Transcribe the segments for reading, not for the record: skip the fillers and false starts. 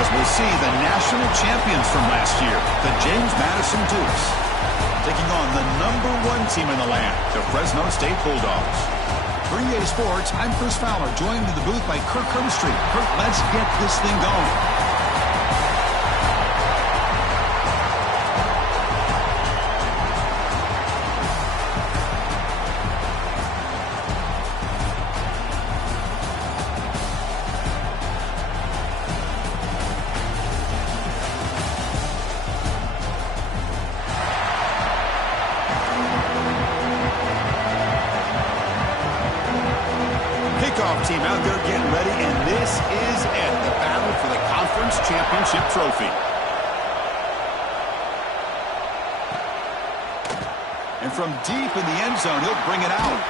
as we'll see the national champions from last year, the James Madison Dukes, taking on the #1 team in the land, the Fresno State Bulldogs. For EA Sports, I'm Chris Fowler, joined in the booth by Kirk Herbstreit. Kirk, let's get this thing going. Team out there getting ready, and this is it, the battle for the conference championship trophy. And from deep in the end zone, he'll bring it out.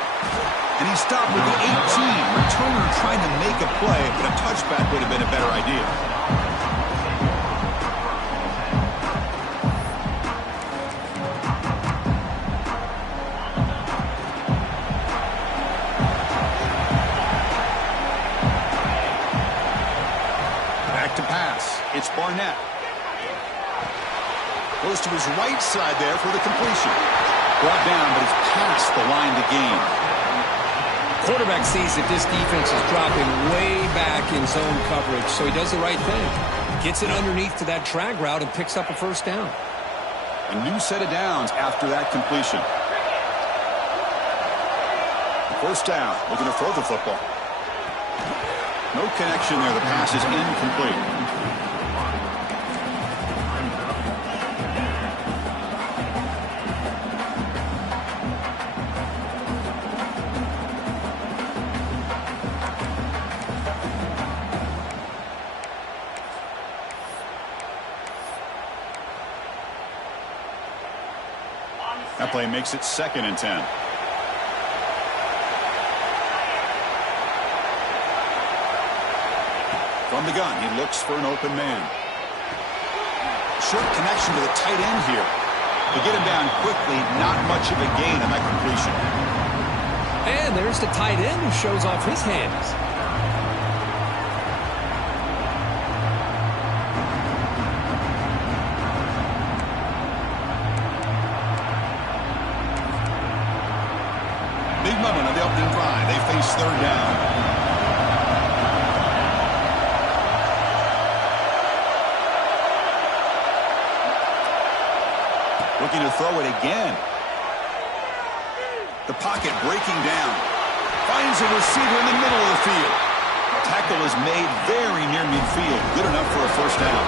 And he stopped with the 18. Returner trying to make a play, but a touchback would have been a better idea. It's Barnett. Goes to his right side there for the completion. Brought down, but he's past the line to gain. Quarterback sees that this defense is dropping way back in zone coverage, so he does the right thing. Gets it underneath to that drag route and picks up a first down. A new set of downs after that completion. First down, looking to throw the football. No connection there. The pass is incomplete. That play makes it 2nd and 10. From the gun, he looks for an open man. Short connection to the tight end here. They get him down quickly, not much of a gain on that completion. And there's the tight end who shows off his hands. Big moment on the opening drive. They face 3rd down. Looking to throw it again. The pocket breaking down. Finds a receiver in the middle of the field. Tackle is made very near midfield. Good enough for a first down.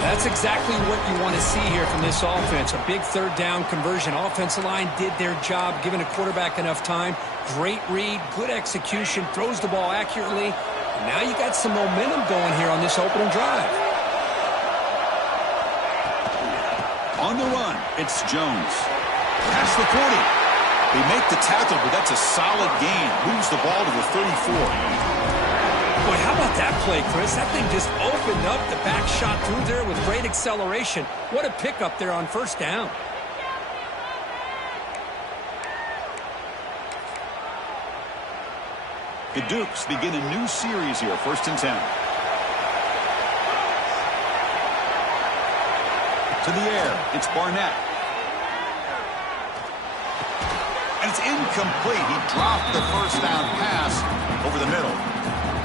That's exactly what you want to see here from this offense. A big 3rd down conversion. Offensive line did their job, giving a quarterback enough time. Great read, good execution, throws the ball accurately. And now you got some momentum going here on this opening drive. On the run, it's Jones. Past the 40. They make the tackle, but that's a solid gain. Moves the ball to the 34. Boy, how about that play, Chris? That thing just opened up. The back shot through there with great acceleration. What a pickup there on first down. The Dukes begin a new series here, 1st and 10. To the air, it's Barnett. And it's incomplete. He dropped the first down pass over the middle.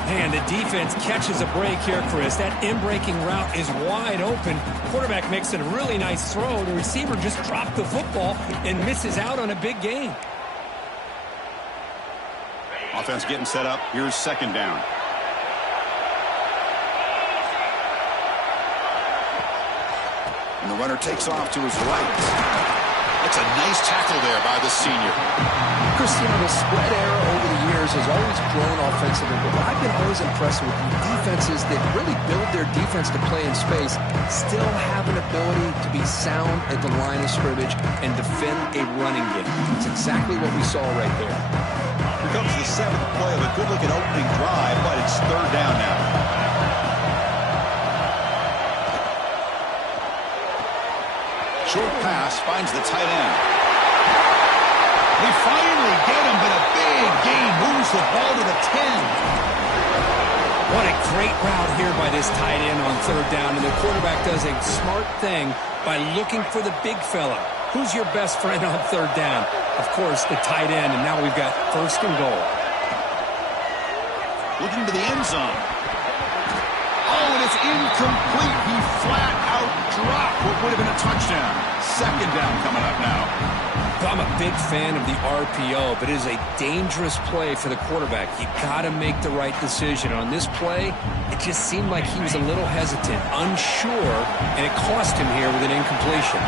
And the defense catches a break here, Chris. That in-breaking route is wide open. Quarterback makes it a really nice throw. The receiver just dropped the football and misses out on a big gain. Offense getting set up. Here's 2nd down. And the runner takes off to his right. That's a nice tackle there by the senior. Chris, the spread era over the years has always grown offensively, but I've been always impressed with the defenses that really build their defense to play in space, still have an ability to be sound at the line of scrimmage and defend a running game. It's exactly what we saw right there. Here comes the 7th play of a good-looking opening drive, but it's 3rd down now. Short pass finds the tight end. They finally get him, but a big gain moves the ball to the 10. What a great route here by this tight end on third down, and the quarterback does a smart thing by looking for the big fella. Who's your best friend on third down? Of course, the tight end, and now we've got first and goal. Looking to the end zone. Oh, and it's incomplete. He flat out dropped what would have been a touchdown. Second down coming up now. I'm a big fan of the RPO, but it is a dangerous play for the quarterback. You got to make the right decision. On this play, it just seemed like he was a little hesitant, unsure, and it cost him here with an incompletion.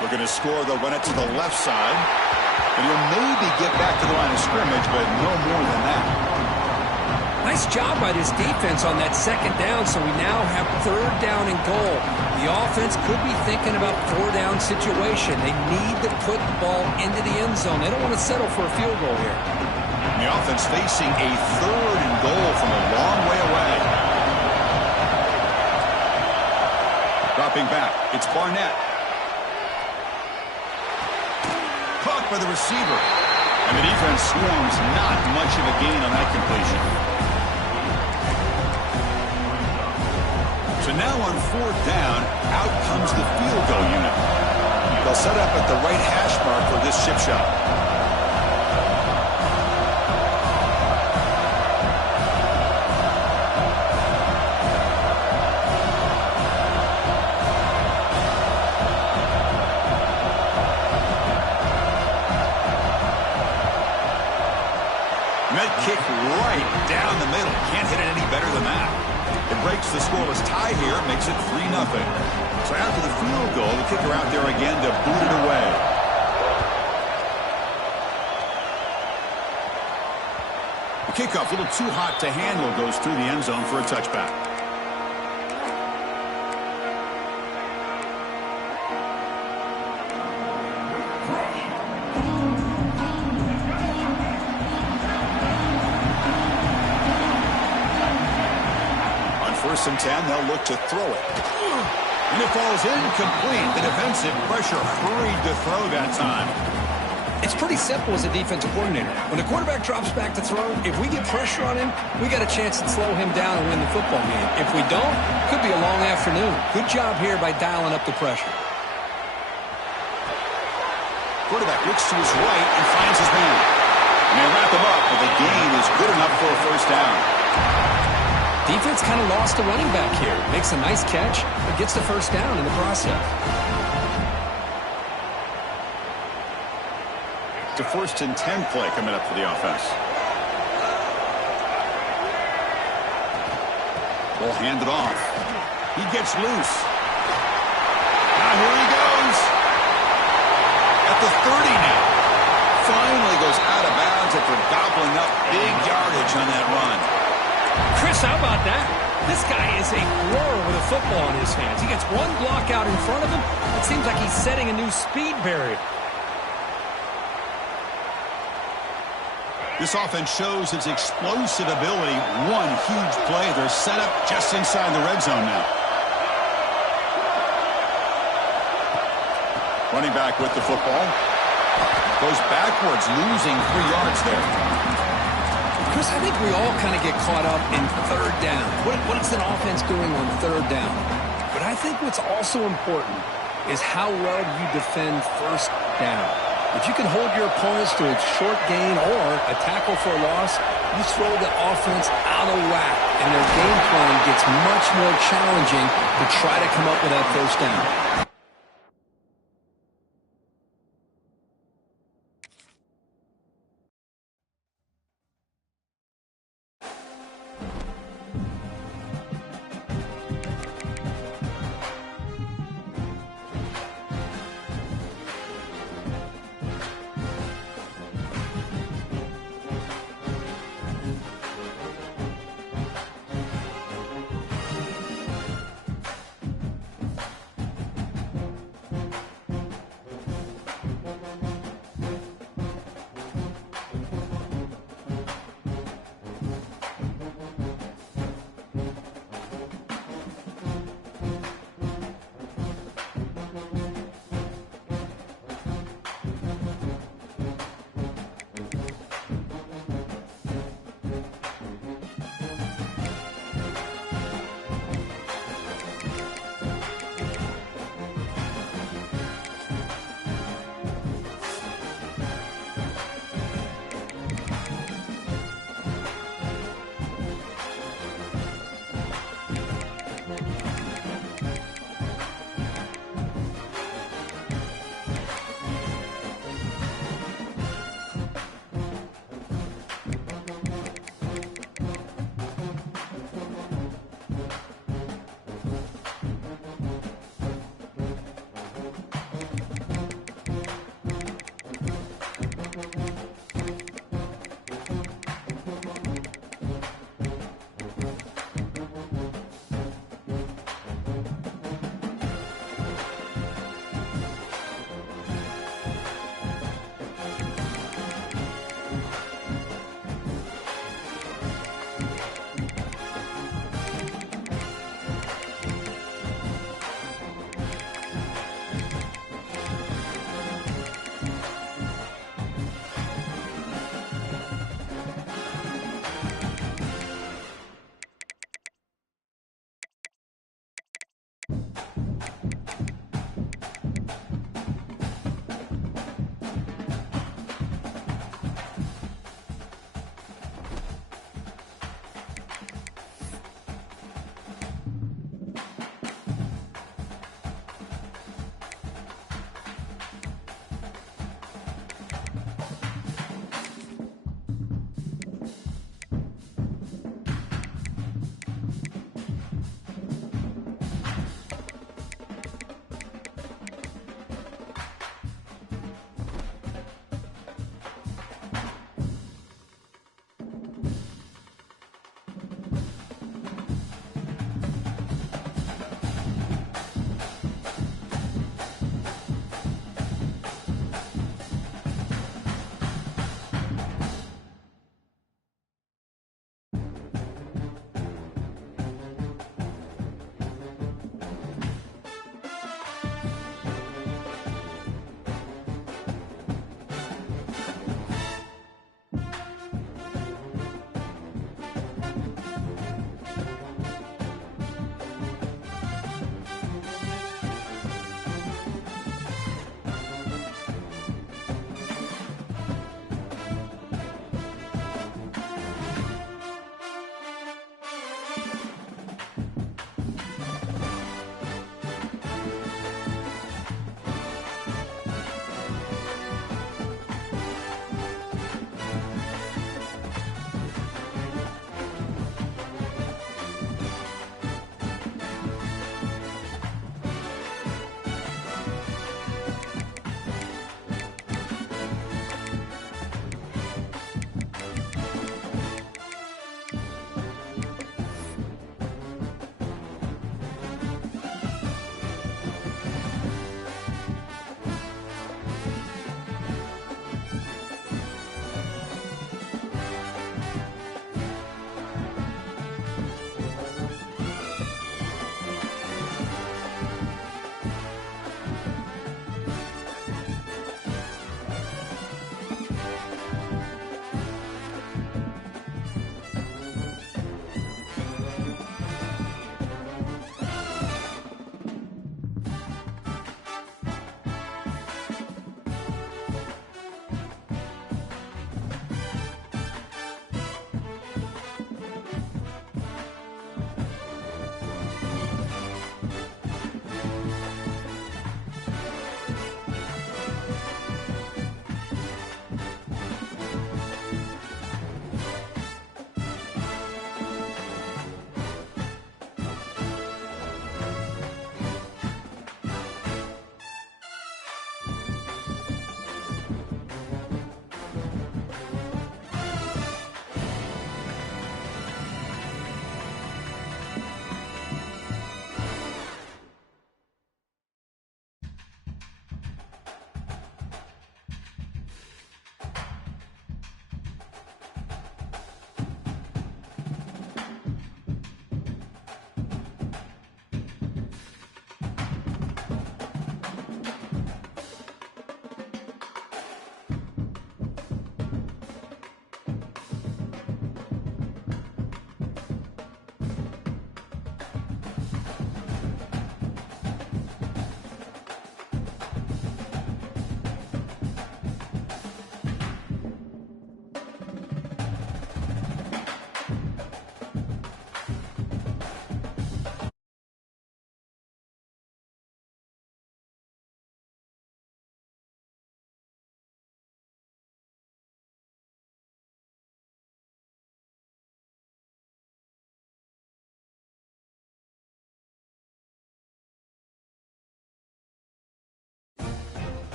Looking to score, they'll run it to the left side. And he'll maybe get back to the line of scrimmage, but no more than that. Nice job by this defense on that second down, so we now have third down and goal. The offense could be thinking about four-down situation. They need to put the ball into the end zone. They don't want to settle for a field goal here. And the offense facing a third and goal from a long way away. Dropping back, it's Barnett. Caught by the receiver. And the defense swarms not much of a gain on that completion. So now on fourth down, out comes the field goal unit. They'll set up at the right hash mark for this chip shot. Met kick right down the middle. Can't hit it any better than that. It breaks the scoreless tie here, makes it 3-0. So after the field goal, the kicker out there again to boot it away. The kickoff, a little too hot to handle, goes through the end zone for a touchback. First and 10, they'll look to throw it. And it falls incomplete. The defensive pressure hurried to throw that time. It's pretty simple as a defensive coordinator. When the quarterback drops back to throw, if we get pressure on him, we got a chance to slow him down and win the football game. If we don't, it could be a long afternoon. Good job here by dialing up the pressure. Quarterback looks to his right and finds his man. And they wrap him up, but the gain is good enough for a first down. Defense kind of lost a running back here. Makes a nice catch, but gets the first down in the process. It's a first and 10 play coming up for the offense. Ball handed off. He gets loose. Now here he goes. At the 30 now. Finally goes out of bounds after gobbling up big yardage on that run. Chris, how about that? This guy is a thrower with a football in his hands. He gets one block out in front of him. It seems like he's setting a new speed barrier. This offense shows its explosive ability. One huge play. They're set up just inside the red zone now. Running back with the football. Goes backwards, losing 3 yards there. Chris, I think we all kind of get caught up in third down. What is an offense doing on third down? But I think what's also important is how well you defend first down. If you can hold your opponents to a short gain or a tackle for a loss, you throw the offense out of whack, and their game plan gets much more challenging to try to come up with that first down.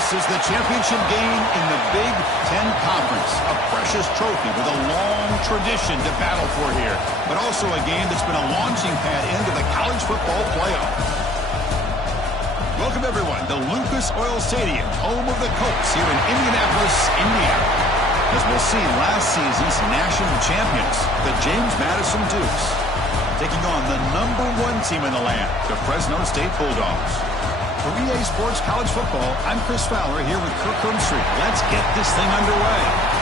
This is the championship game in the Big Ten Conference. A precious trophy with a long tradition to battle for here. But also a game that's been a launching pad into the college football playoff. Welcome, everyone, to Lucas Oil Stadium, home of the Colts here in Indianapolis, Indiana. As we'll see, last season's national champions, the James Madison Dukes, taking on the #1 team in the land, the Fresno State Bulldogs. For EA Sports College Football, I'm Chris Fowler here with Kirk Herbstreit. Let's get this thing underway.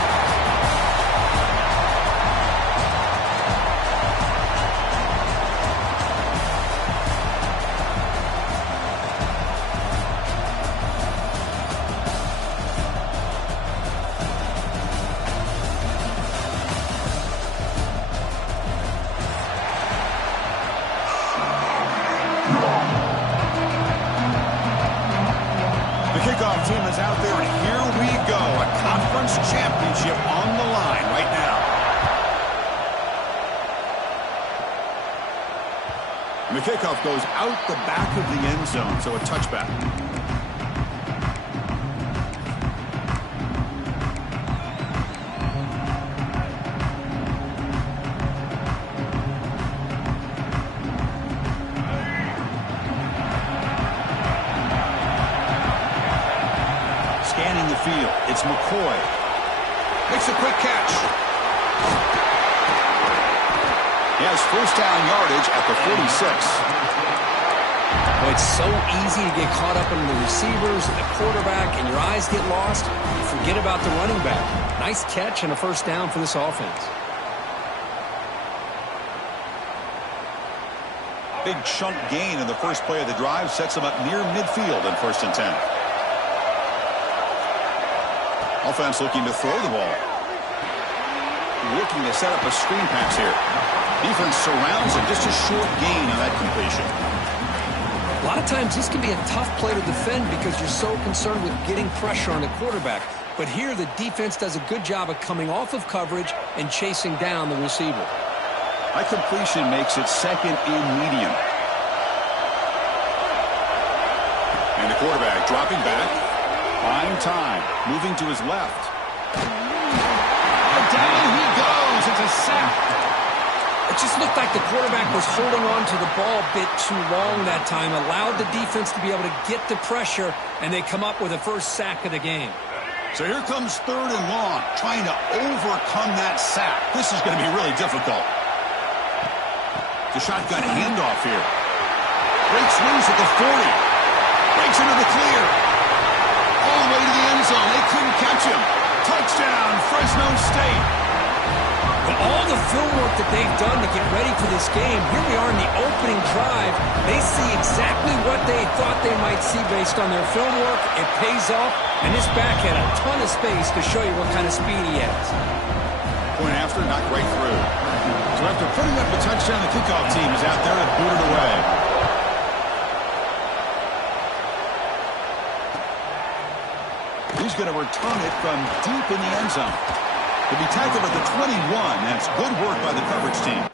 Kickoff team is out there, and here we go. A conference championship on the line right now. And the kickoff goes out the back of the end zone, so a touchback. Scanning the field, it's McCoy. Makes a quick catch. He has first down yardage at the 46. Well, it's so easy to get caught up in the receivers and the quarterback, and your eyes get lost. You forget about the running back. Nice catch and a first down for this offense. Big chunk gain in the first play of the drive sets him up near midfield in 1st and 10. Offense looking to throw the ball. Looking to set up a screen pass here. Defense surrounds it. Just a short gain on that completion. A lot of times this can be a tough play to defend because you're so concerned with getting pressure on the quarterback. But here the defense does a good job of coming off of coverage and chasing down the receiver. That completion makes it 2nd and medium. And the quarterback dropping back. Fine time. Moving to his left. Down he goes. It's a sack. It just looked like the quarterback was holding on to the ball a bit too long that time, allowed the defense to be able to get the pressure, and they come up with the first sack of the game. So here comes 3rd and long, trying to overcome that sack. This is going to be really difficult. The shotgun handoff here. Breaks loose at the 40. Breaks into the clear. All the way to the end zone. They couldn't catch him. Touchdown, Fresno State. But all the film work that they've done to get ready for this game, here we are in the opening drive. They see exactly what they thought they might see based on their film work. It pays off, and this back had a ton of space to show you what kind of speed he has. Point after, not right through. So after putting up a touchdown, the kickoff team is out there to boot it away. He's going to return it from deep in the end zone. To be tackled at the 21. That's good work by the coverage team.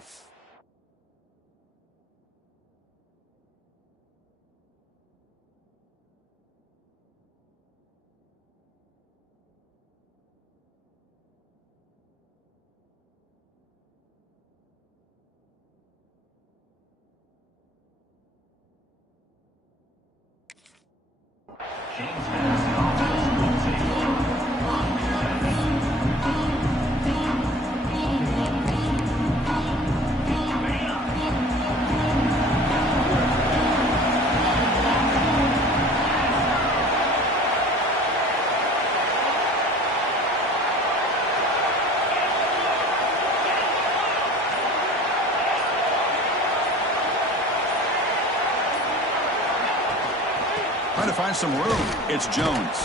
Trying to find some room. It's Jones.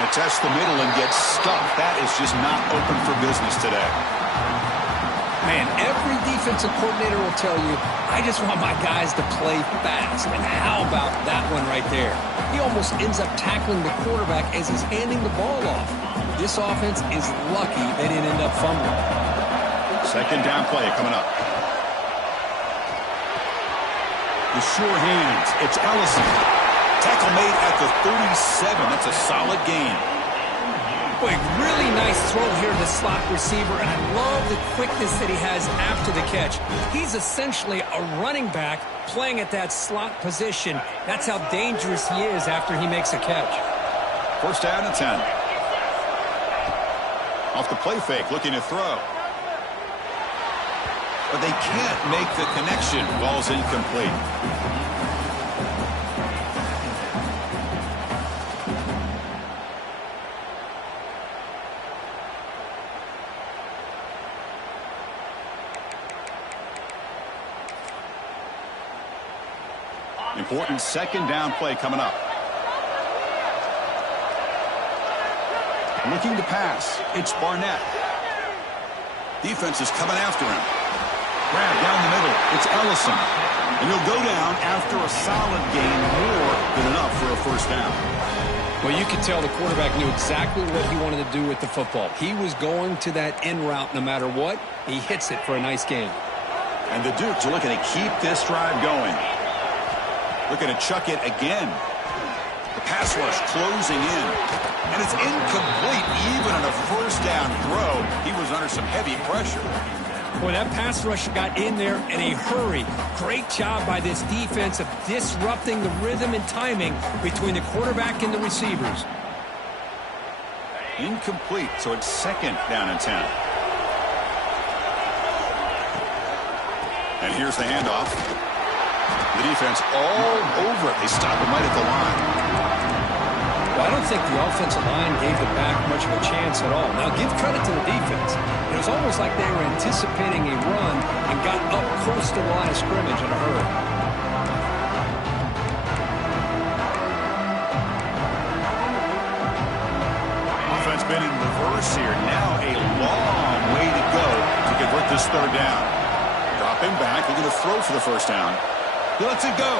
They test the middle and gets stuck. That is just not open for business today. Man, every defensive coordinator will tell you, I just want my guys to play fast. And how about that one right there? He almost ends up tackling the quarterback as he's handing the ball off. This offense is lucky they didn't end up fumbling. 2nd down play coming up. The sure hands. It's Ellison. Tackle made at the 37. That's a solid gain. Boy, really nice throw here to the slot receiver, and I love the quickness that he has after the catch. He's essentially a running back playing at that slot position. That's how dangerous he is after he makes a catch. First down and 10. Off the play fake, looking to throw. But they can't make the connection. Ball's incomplete. Important second down play coming up. Looking to pass. It's Barnett. Defense is coming after him. Grab down the middle. It's Ellison. And he'll go down after a solid gain, more than enough for a first down. Well, you could tell the quarterback knew exactly what he wanted to do with the football. He was going to that in route no matter what. He hits it for a nice gain. And the Dukes are looking to keep this drive going. Looking to chuck it again. The pass rush closing in. And it's incomplete even on a first down throw. He was under some heavy pressure. Boy, that pass rush got in there in a hurry. Great job by this defense of disrupting the rhythm and timing between the quarterback and the receivers. Incomplete, so it's second down and 10. And here's the handoff. The defense all over it. They stop him right at the line. Well, I don't think the offensive line gave the back much of a chance at all. Now, give credit to the defense. It was almost like they were anticipating a run and got up close to the line of scrimmage in a hurry. Offense been in reverse here. Now a long way to go to convert this third down. Dropping back. They're going to throw for the first down. He lets it go.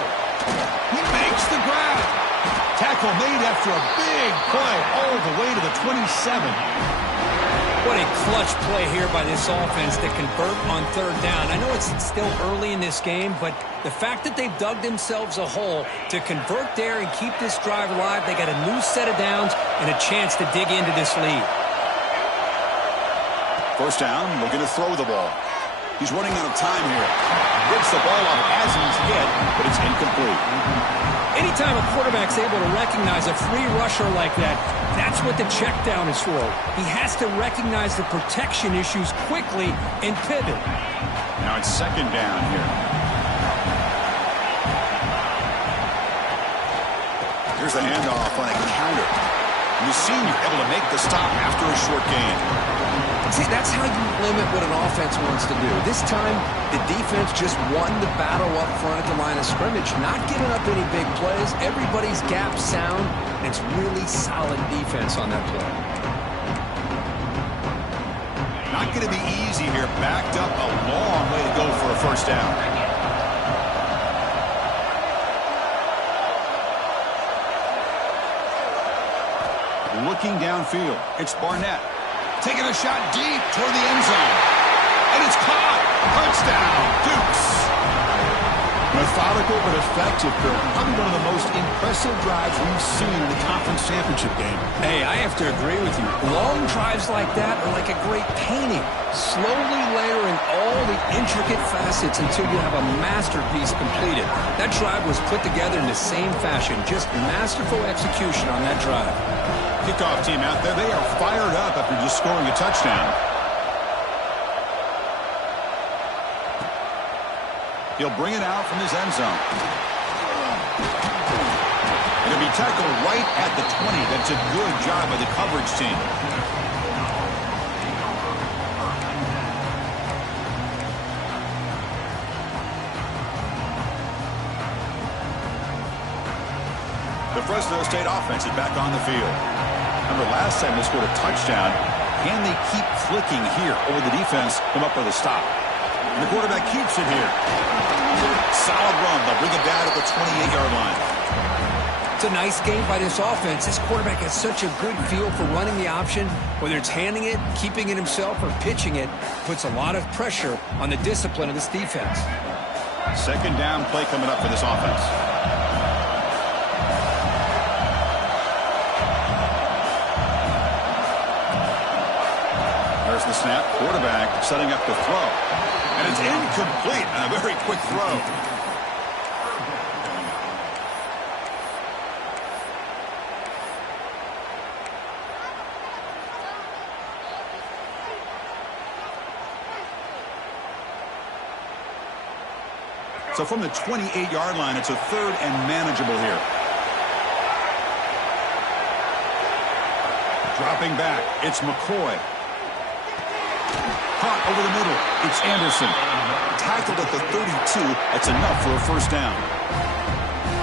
He makes the grab. Tackle made after a big play all the way to the 27. What a clutch play here by this offense to convert on third down. I know it's still early in this game, but the fact that they've dug themselves a hole to convert there and keep this drive alive, they got a new set of downs and a chance to dig into this lead. First down, looking to throw the ball. He's running out of time here. Gets the ball up as he's hit, but it's incomplete. Anytime a quarterback's able to recognize a free rusher like that, that's what the check down is for. He has to recognize the protection issues quickly and pivot. Now it's second down here. Here's the handoff on a counter. And the senior able to make the stop after a short gain. See, that's how you limit what an offense wants to do. This time, the defense just won the battle up front at the line of scrimmage, not giving up any big plays. Everybody's gap sound, and it's really solid defense on that play. Not going to be easy here. Backed up a long way to go for a first down. Looking downfield, it's Barnett. Taking a shot deep toward the end zone. And it's caught. Touchdown, Dukes. Methodical but effective, Kirk. Probably one of the most impressive drives we've seen in the conference championship game. Hey, I have to agree with you. Long drives like that are like a great painting. Slowly layering all the intricate facets until you have a masterpiece completed. That drive was put together in the same fashion. Just masterful execution on that drive. Kickoff team out there. They are fired up after just scoring a touchdown. He'll bring it out from his end zone. And he'll be tackled right at the 20. That's a good job by the coverage team. The Fresno State offense is back on the field. Remember, last time they scored a touchdown. Can they keep clicking here over the defense, come up with a stop? And the quarterback keeps it here. Solid run. They'll bring it down at the 28-yard line. It's a nice game by this offense. This quarterback has such a good feel for running the option. Whether it's handing it, keeping it himself, or pitching it, puts a lot of pressure on the discipline of this defense. Second down play coming up for this offense. There's the snap. Quarterback setting up the throw. And it's incomplete on a very quick throw. So from the 28-yard line, it's a 3rd and manageable here. Dropping back, it's McCoy. Caught over the middle, it's Anderson. Tackled at the 32, that's enough for a first down.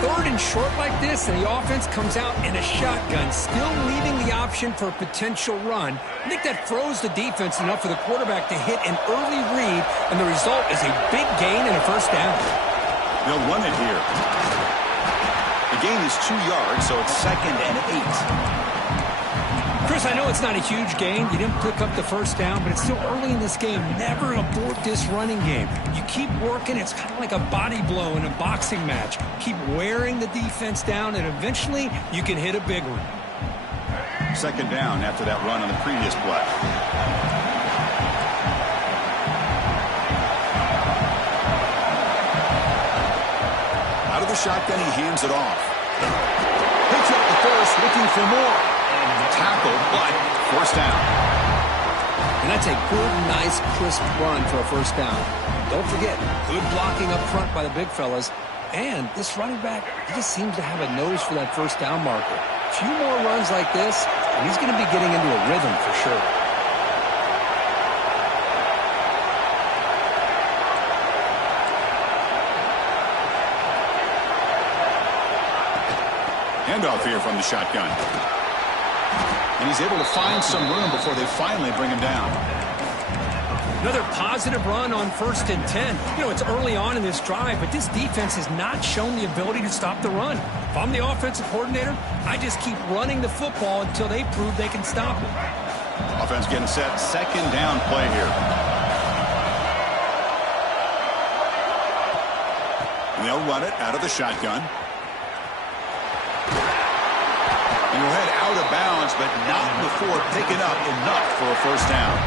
3rd and short like this, and the offense comes out in a shotgun, still leaving the option for a potential run. I think that throws the defense enough for the quarterback to hit an early read, and the result is a big gain and a first down. They'll run it here. The gain is 2 yards, so it's 2nd and 8. Chris, I know it's not a huge gain. You didn't pick up the first down, but it's still early in this game. Never abort this running game. You keep working. It's kind of like a body blow in a boxing match. Keep wearing the defense down, and eventually you can hit a big one. 2nd down after that run on the previous play. Out of the shotgun, he hands it off. Picks up the first, looking for more. Tackle, but first down. And that's a good, nice, crisp run for a first down. Don't forget, good blocking up front by the big fellas. And this running back, he just seems to have a nose for that first down marker. A few more runs like this, and he's going to be getting into a rhythm for sure. Handoff here from the shotgun. And he's able to find some room before they finally bring him down. Another positive run on 1st and 10. You know, it's early on in this drive, but this defense has not shown the ability to stop the run. If I'm the offensive coordinator, I just keep running the football until they prove they can stop it. Offense getting set. 2nd down play here. And they'll run it out of the shotgun. And he'll head out of bounds, but not before picking up enough for a first down.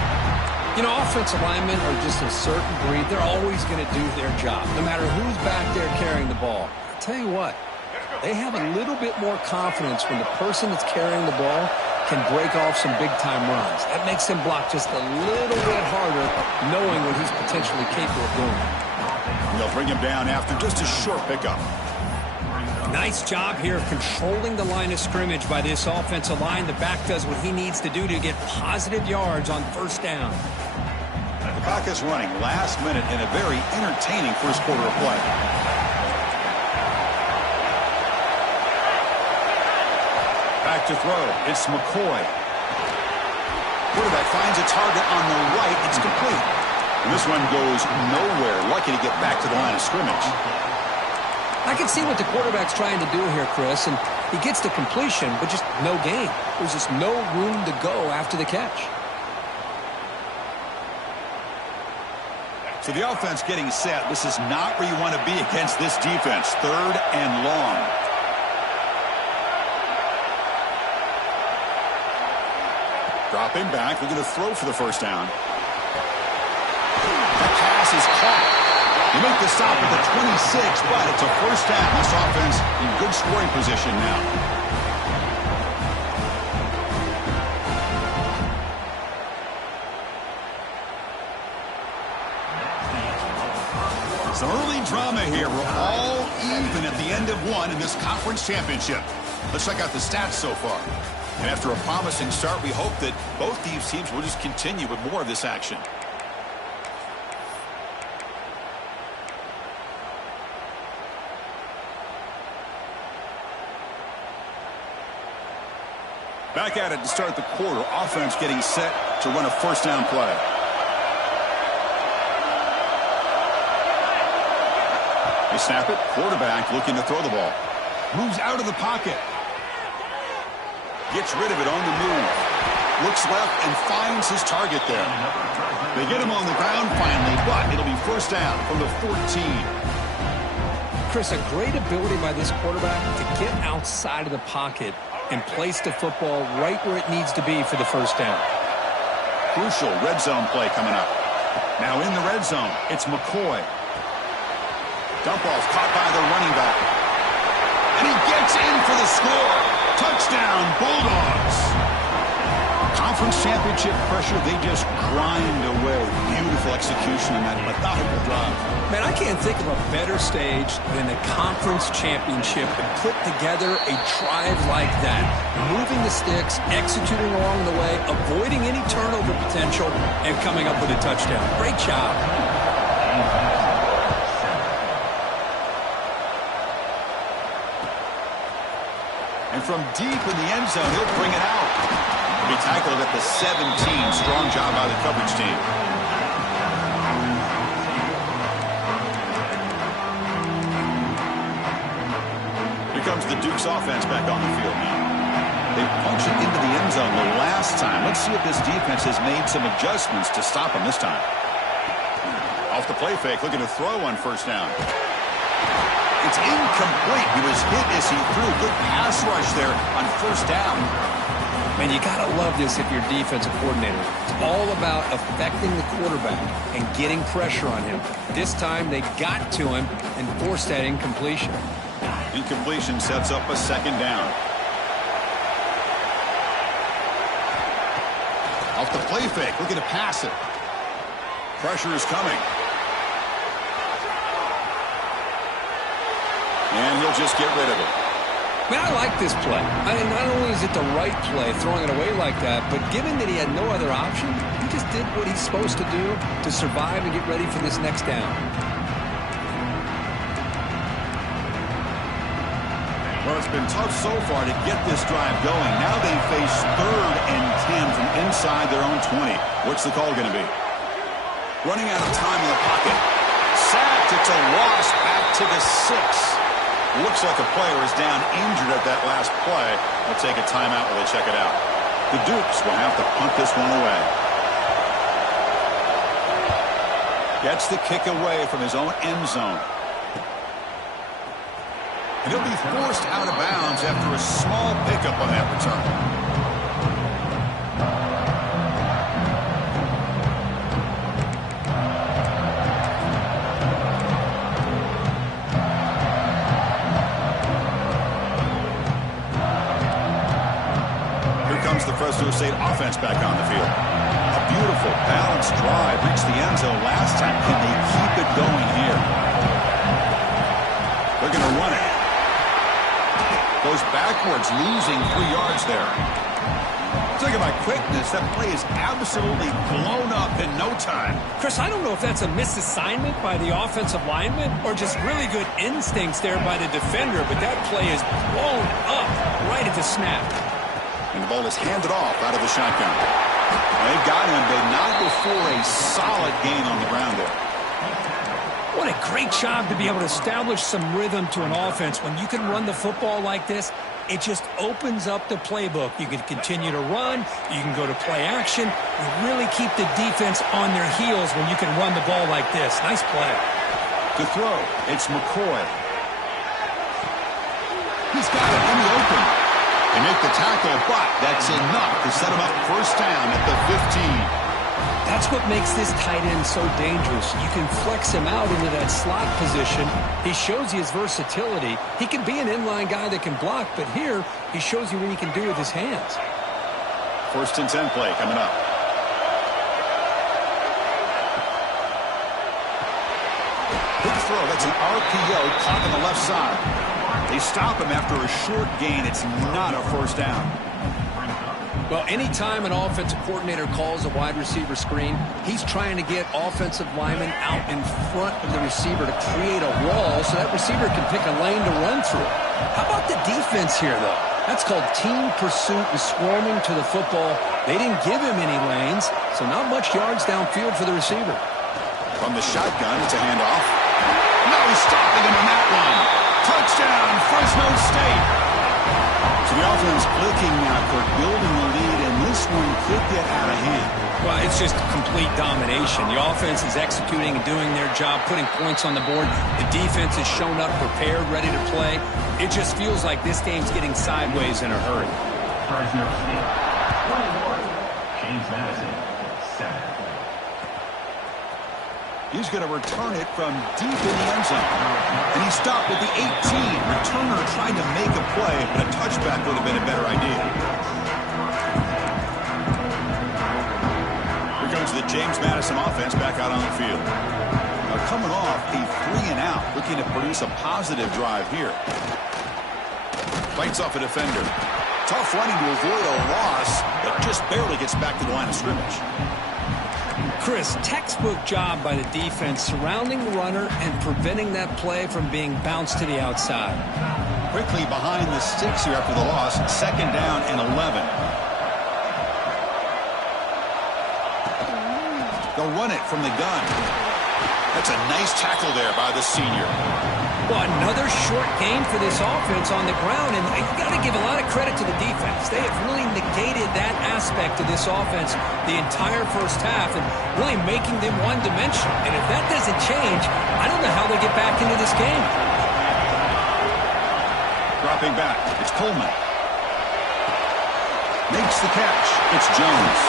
You know, offensive linemen are just a certain breed. They're always going to do their job, no matter who's back there carrying the ball. I'll tell you what, they have a little bit more confidence when the person that's carrying the ball can break off some big-time runs. That makes him block just a little bit harder, knowing what he's potentially capable of doing. They'll bring him down after just a short pickup. Nice job here of controlling the line of scrimmage by this offensive line. The back does what he needs to do to get positive yards on first down. The clock is running last minute in a very entertaining first quarter of play. Back to throw. It's McCoy. Quarterback finds a target on the right. It's complete. And this one goes nowhere. Lucky to get back to the line of scrimmage. I can see what the quarterback's trying to do here, Chris, and he gets the completion, but just no gain. There's just no room to go after the catch. So the offense getting set. This is not where you want to be against this defense. 3rd and long. Dropping back. They're going to throw for the first down. That pass is caught. They make the stop at the 26, but it's a first down. This offense in good scoring position now. Some early drama here. We're all even at the end of one in this conference championship. Let's check out the stats so far. And after a promising start, we hope that both these teams will just continue with more of this action. Back at it to start the quarter. Offense getting set to run a first down play. They snap it. Quarterback looking to throw the ball. Moves out of the pocket. Gets rid of it on the move. Looks left and finds his target there. They get him on the ground finally, but it'll be first down from the 14. Chris, a great ability by this quarterback to get outside of the pocket and place the football right where it needs to be for the first down. crucial red zone play coming up. Now in the red zone, it's McCoy. Dump ball's caught by the running back. And he gets in for the score. Touchdown, Bulldogs. Conference championship pressure, they just grind away. Beautiful execution in that methodical drive. Man, I can't think of a better stage than the conference championship to put together a drive like that. Moving the sticks, executing along the way, avoiding any turnover potential, and coming up with a touchdown. Great job. And from deep in the end zone, he'll bring it out. He'll be tackled at the 17. Strong job by the coverage team. Here comes the Duke's offense back on the field now. They punched it into the end zone the last time. Let's see if this defense has made some adjustments to stop them this time. Off the play fake, looking to throw on first down. It's incomplete. He was hit as he threw. Good pass rush there on first down. Man, you got to love this if you're a defensive coordinator. It's all about affecting the quarterback and getting pressure on him. This time they got to him and forced that incompletion. Incompletion sets up a second down. Off the play fake, looking to pass it. Pressure is coming. And he'll just get rid of it. Man, I like this play. I mean, not only is it the right play, throwing it away like that, but given that he had no other option, he just did what he's supposed to do to survive and get ready for this next down. Well, it's been tough so far to get this drive going. Now they face 3rd and 10 from inside their own 20. What's the call going to be? Running out of time in the pocket. Sacked. It's a loss back to the 6. Looks like a player is down injured at that last play. They'll take a timeout while they check it out. The Dukes will have to punt this one away. Gets the kick away from his own end zone. And he'll be forced out of bounds after a small pickup on that return. The Fresno State offense back on the field. A beautiful, balanced drive. Reached the end zone last time. Can they keep it going here? They're going to run it. Goes backwards, losing 3 yards there. Talking about quickness, that play is absolutely blown up in no time. Chris, I don't know if that's a misassignment by the offensive lineman or just really good instincts there by the defender, but that play is blown up right at the snap. And the ball is handed off out of the shotgun. They've got him, but not before a solid gain on the ground there. What a great job to be able to establish some rhythm to an offense. When you can run the football like this, it just opens up the playbook. You can continue to run. You can go to play action. You really keep the defense on their heels when you can run the ball like this. Nice play. To throw, it's McCoy. He's got it in the open. They make the tackle, but that's enough to set him up first down at the 15. That's what makes this tight end so dangerous. You can flex him out into that slot position. He shows you his versatility. He can be an inline guy that can block, but here he shows you what he can do with his hands. 1st and 10 play coming up. Quick throw. That's an RPO caught on the left side. They stop him after a short gain. It's not a first down. Well, anytime an offensive coordinator calls a wide receiver screen, he's trying to get offensive linemen out in front of the receiver to create a wall so that receiver can pick a lane to run through. How about the defense here, though? That's called team pursuit and swarming to the football. They didn't give him any lanes, so not much yards downfield for the receiver. From the shotgun, it's a handoff. No stopping him on that one. Touchdown, Fresno State. So the offense clicking now for building the lead, and this one could get out of hand. Well, it's just complete domination. The offense is executing and doing their job, putting points on the board. The defense has shown up prepared, ready to play. It just feels like this game's getting sideways in a hurry. Fresno State, 21, James Madison, He's going to return it from deep in the end zone. And he stopped at the 18. Returner trying to make a play, but a touchback would have been a better idea. Here comes the James Madison offense back out on the field. Now coming off a 3-and-out, looking to produce a positive drive here. Fights off a defender. Tough running to avoid a loss, but just barely gets back to the line of scrimmage. Chris, textbook job by the defense surrounding the runner and preventing that play from being bounced to the outside. Quickly behind the sticks here after the loss. 2nd down and 11. They'll run it from the gun. That's a nice tackle there by the senior. Well, another short gain for this offense on the ground, and you got to give a lot of credit to the defense. They have really negated that aspect of this offense the entire first half and really making them one-dimensional. And if that doesn't change, I don't know how they get back into this game. Dropping back, it's Coleman. Makes the catch. It's Jones.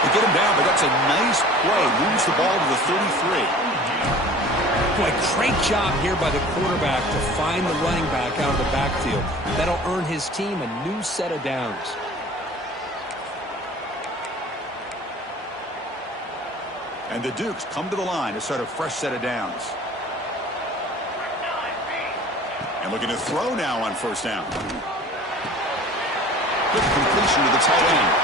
They get him down, but that's a nice play. Moves the ball to the 33. Boy, great job here by the quarterback to find the running back out of the backfield. That'll earn his team a new set of downs. And the Dukes come to the line to start a fresh set of downs. And looking to throw now on 1st down. Quick completion to the tight end.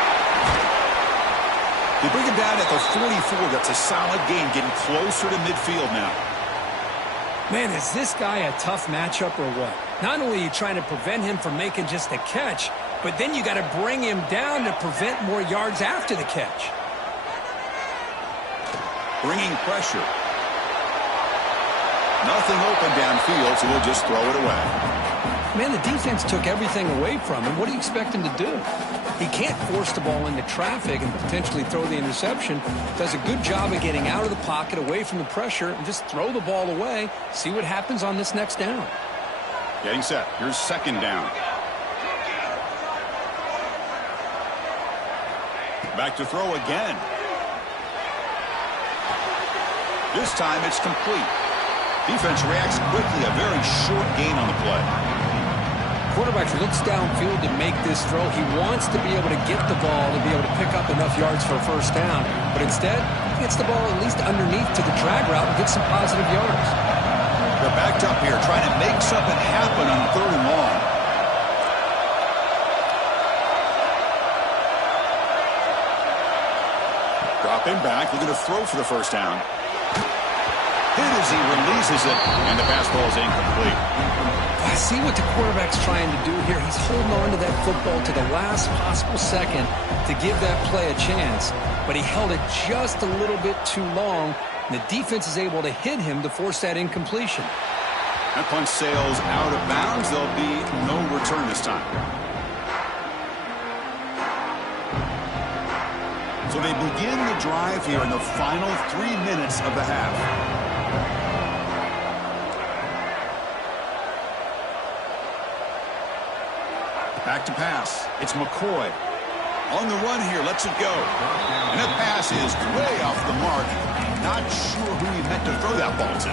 They bring him down at the 44. That's a solid gain, getting closer to midfield now. Man, is this guy a tough matchup or what? Not only are you trying to prevent him from making just a catch, but then you got to bring him down to prevent more yards after the catch. Bringing pressure. Nothing open downfield, so they'll just throw it away. Man, the defense took everything away from him. What do you expect him to do? He can't force the ball into traffic and potentially throw the interception. Does a good job of getting out of the pocket, away from the pressure, and just throw the ball away. See what happens on this next down. Getting set. Here's 2nd down. Back to throw again. This time it's complete. Defense reacts quickly. A very short gain on the play. Quarterback looks downfield to make this throw. He wants to be able to get the ball to be able to pick up enough yards for a 1st down. But instead, he gets the ball at least underneath to the drag route and gets some positive yards. They're backed up here trying to make something happen on 3rd and long. Dropping back, looking to throw for the 1st down. Hit as he releases it, and the pass ball is incomplete. I see what the quarterback's trying to do here. He's holding on to that football to the last possible second to give that play a chance. But he held it just a little bit too long, and the defense is able to hit him to force that incompletion. That punt sails out of bounds. There'll be no return this time. So they begin the drive here in the final 3 minutes of the half. Back to pass. It's McCoy. On the run here, lets it go. And that pass is way off the mark. Not sure who he meant to throw that ball to.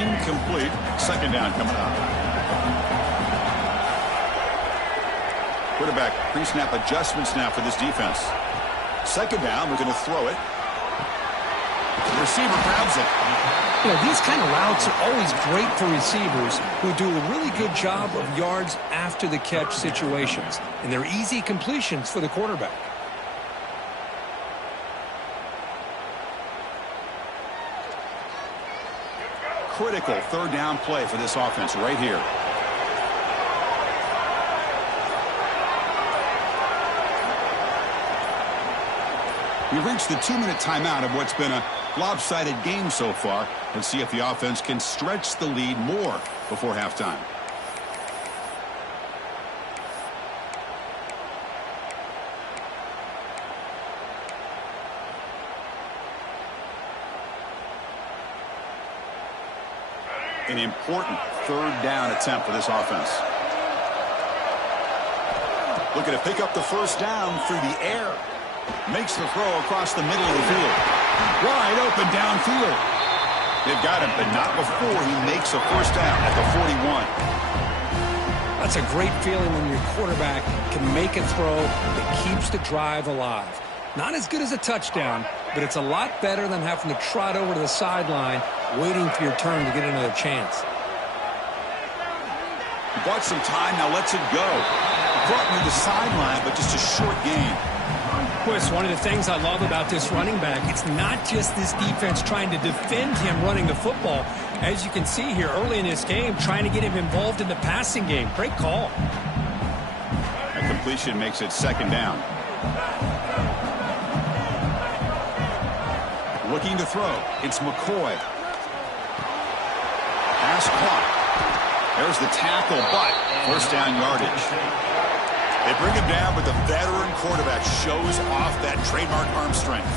Incomplete. 2nd down coming up. Quarterback pre-snap adjustments now for this defense. 2nd down, we're going to throw it. The receiver grabs it. You know, these kind of routes are always great for receivers who do a really good job of yards after the catch situations. And they're easy completions for the quarterback. Critical 3rd down play for this offense right here. We've reached the 2-minute timeout of what's been a lopsided game so far. Let's see if the offense can stretch the lead more before halftime. An important 3rd down attempt for this offense. Looking to pick up the first down through the air. Makes the throw across the middle of the field. Wide open downfield. They've got him, but not before he makes a first down at the 41. That's a great feeling when your quarterback can make a throw that keeps the drive alive. Not as good as a touchdown, but it's a lot better than having to trot over to the sideline waiting for your turn to get another chance. He bought some time, now lets it go. Brought near the sideline, but just a short gain. Chris, one of the things I love about this running back, it's not just this defense trying to defend him running the football. As you can see here early in this game, trying to get him involved in the passing game. Great call. A completion makes it second down. Looking to throw. It's McCoy. Pass clock. There's the tackle, but first down yardage. They bring him down, but the veteran quarterback shows off that trademark arm strength.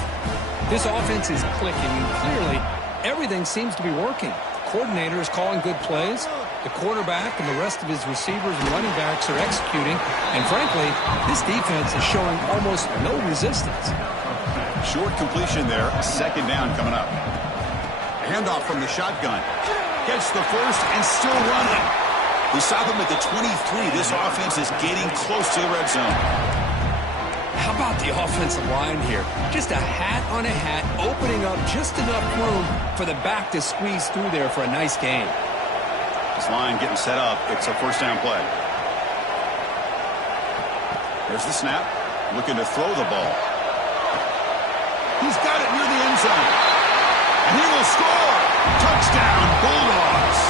This offense is clicking, and clearly everything seems to be working. The coordinator is calling good plays. The quarterback and the rest of his receivers and running backs are executing. And frankly, this defense is showing almost no resistance. Short completion there. Second down coming up. A handoff from the shotgun. Gets the first and still running. We stop him at the 23. This offense is getting close to the red zone. How about the offensive line here? Just a hat on a hat, opening up just enough room for the back to squeeze through there for a nice gain. This line getting set up. It's a first down play. There's the snap. Looking to throw the ball. He's got it near the end zone. And he will score. Touchdown, Bulldogs.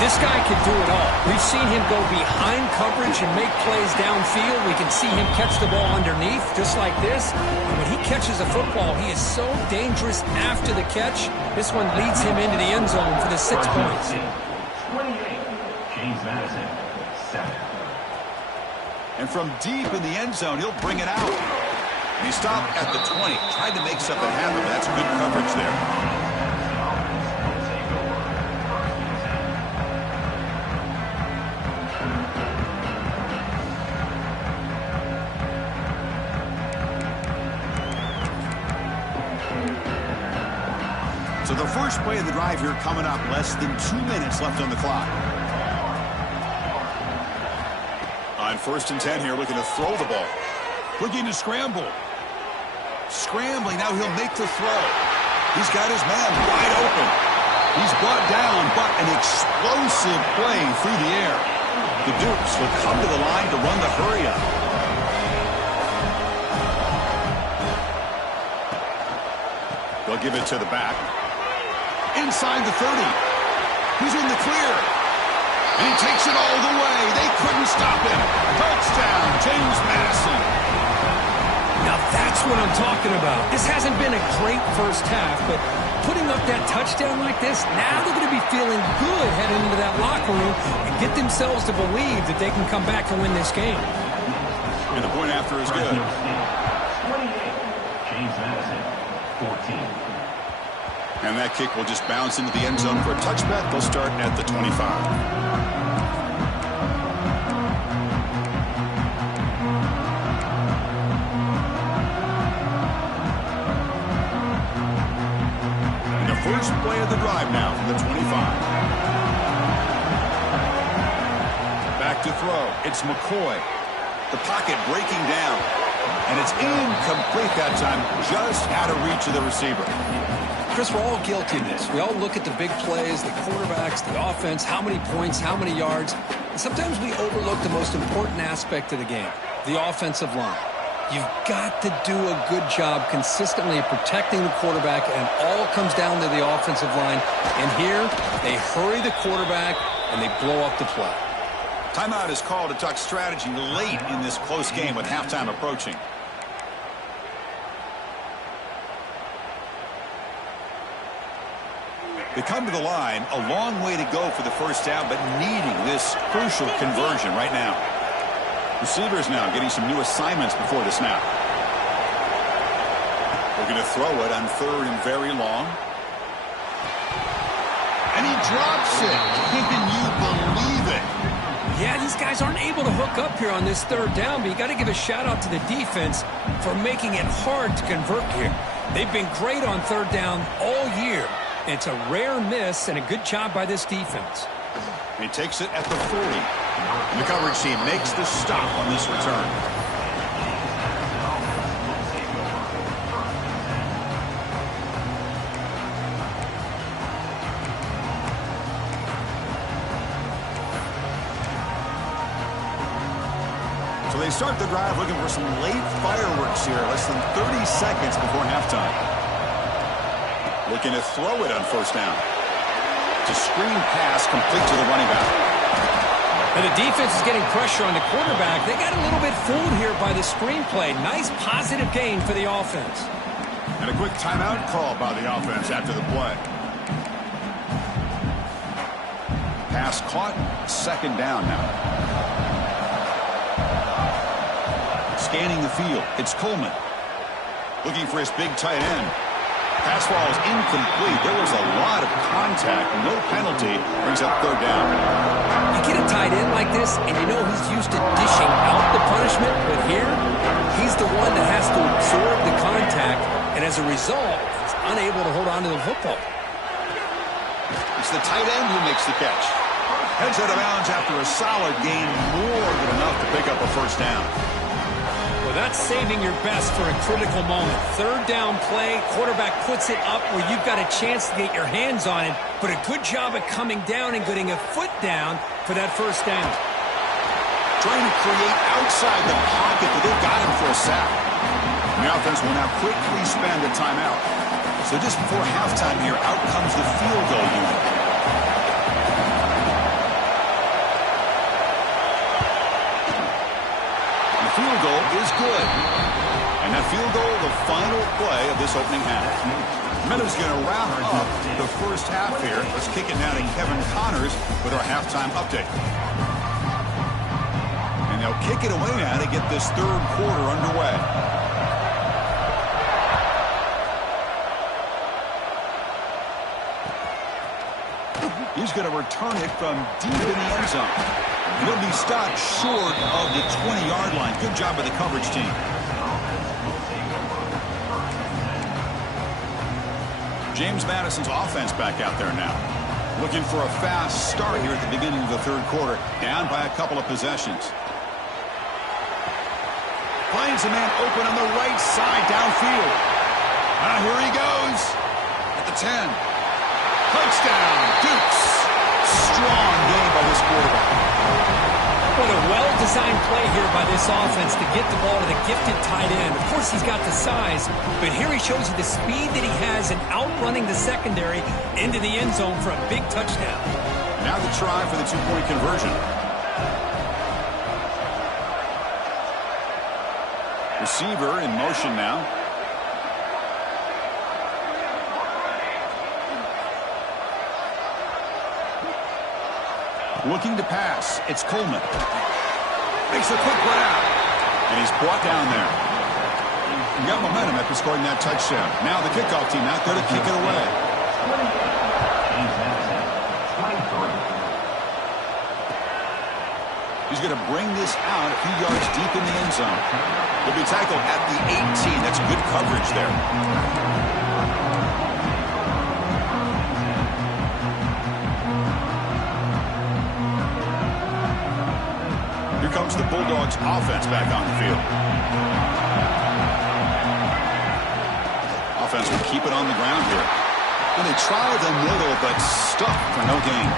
This guy can do it all. We've seen him go behind coverage and make plays downfield. We can see him catch the ball underneath, just like this. And when he catches a football, he is so dangerous after the catch. This one leads him into the end zone for the 6 points. 28, James Madison, 7. And from deep in the end zone, he'll bring it out. And he stopped at the 20. Tried to make something happen. That's good coverage there. So the first play of the drive here coming up, less than 2 minutes left on the clock. On 1st and 10 here, looking to throw the ball. Looking to scramble. Scrambling, now he'll make the throw. He's got his man wide open. He's brought down, but an explosive play through the air. The Dukes will come to the line to run the hurry up. They'll give it to the back. Inside the 30. He's in the clear. And he takes it all the way. They couldn't stop him. Touchdown, James Madison. Now that's what I'm talking about. This hasn't been a great first half, but putting up that touchdown like this, now they're going to be feeling good heading into that locker room and get themselves to believe that they can come back and win this game. And the point after is good. 28, James Madison, 14. And that kick will just bounce into the end zone for a touchback. They'll start at the 25. And the first play of the drive now from the 25. Back to throw. It's McCoy. The pocket breaking down. And it's incomplete that time. Just out of reach of the receiver. Chris, we're all guilty of this. We all look at the big plays, the quarterbacks, the offense, how many points, how many yards. And sometimes we overlook the most important aspect of the game, the offensive line. You've got to do a good job consistently protecting the quarterback, and it all comes down to the offensive line. And here, they hurry the quarterback, and they blow up the play. Timeout is called to talk strategy late in this close game with halftime approaching. They come to the line, a long way to go for the first down, but needing this crucial conversion right now. Receivers now getting some new assignments before the snap. They're going to throw it on 3rd and very long. And he drops it. Can you believe it? Yeah, these guys offenses aren't able to hook up here on this third down, but you got to give a shout-out to the defense for making it hard to convert here. They've been great on third down all year. It's a rare miss and a good job by this defense. He takes it at the 40. And the coverage team makes the stop on this return. So they start the drive looking for some late fireworks here, less than 30 seconds before halftime. Looking to throw it on first down. It's a screen pass complete to the running back. And the defense is getting pressure on the quarterback. They got a little bit fooled here by the screen play. Nice positive gain for the offense. And a quick timeout call by the offense after the play. Pass caught, second down now. Scanning the field, it's Coleman. Looking for his big tight end. Pass ball is incomplete. There was a lot of contact. No penalty. Brings up third down. You get a tight end like this, and you know he's used to dishing out the punishment, but here, he's the one that has to absorb the contact, and as a result, he's unable to hold on to the football. It's the tight end who makes the catch. Heads out of bounds after a solid gain, more than enough to pick up a first down. Well, that's saving your best for a critical moment. Third down play, quarterback puts it up where you've got a chance to get your hands on it, but a good job at coming down and getting a foot down for that first down. Trying to create outside the pocket, but they've got him for a sack. And the offense will now quickly spend a timeout. So just before halftime here, out comes the field goal unit. Field goal is good. And that field goal, the final play of this opening half. Meadows going to wrap up the first half here. Let's kick it now to Kevin Connors with our halftime update. And they'll kick it away now to get this third quarter underway. He's going to return it from deep in the end zone. He'll be stopped short of the 20-yard line. Good job by the coverage team. James Madison's offense back out there now. Looking for a fast start here at the beginning of the third quarter. Down by a couple of possessions. Finds a man open on the right side downfield. Here he goes. At the 10. Touchdown, Dukes. Strong game by this quarterback. What a well-designed play here by this offense to get the ball to the gifted tight end. Of course, he's got the size, but here he shows you the speed that he has in outrunning the secondary into the end zone for a big touchdown. Now the try for the two-point conversion. Receiver in motion now. Looking to pass. It's Coleman. Makes a quick grab. And he's brought down there. He got momentum after scoring that touchdown. Now the kickoff team out there to kick it away. He's going to bring this out a few yards deep in the end zone. He'll be tackled at the 18. That's good coverage there. Here comes the Bulldogs offense back on the field. Offense will keep it on the ground here. And they try the middle, but stuck for no gain.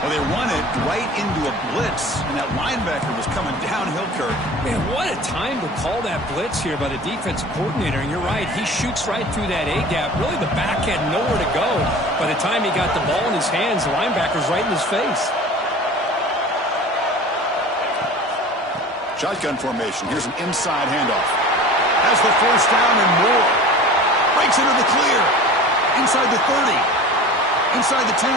Well, they run it right into a blitz, and that linebacker was coming downhill, Kirk. Man, what a time to call that blitz here by the defensive coordinator. And you're right, he shoots right through that A-gap. Really, the back had nowhere to go. By the time he got the ball in his hands, the linebacker's right in his face. Shotgun formation. Here's an inside handoff. Has the first down and more. Breaks into the clear. Inside the 30. Inside the 10.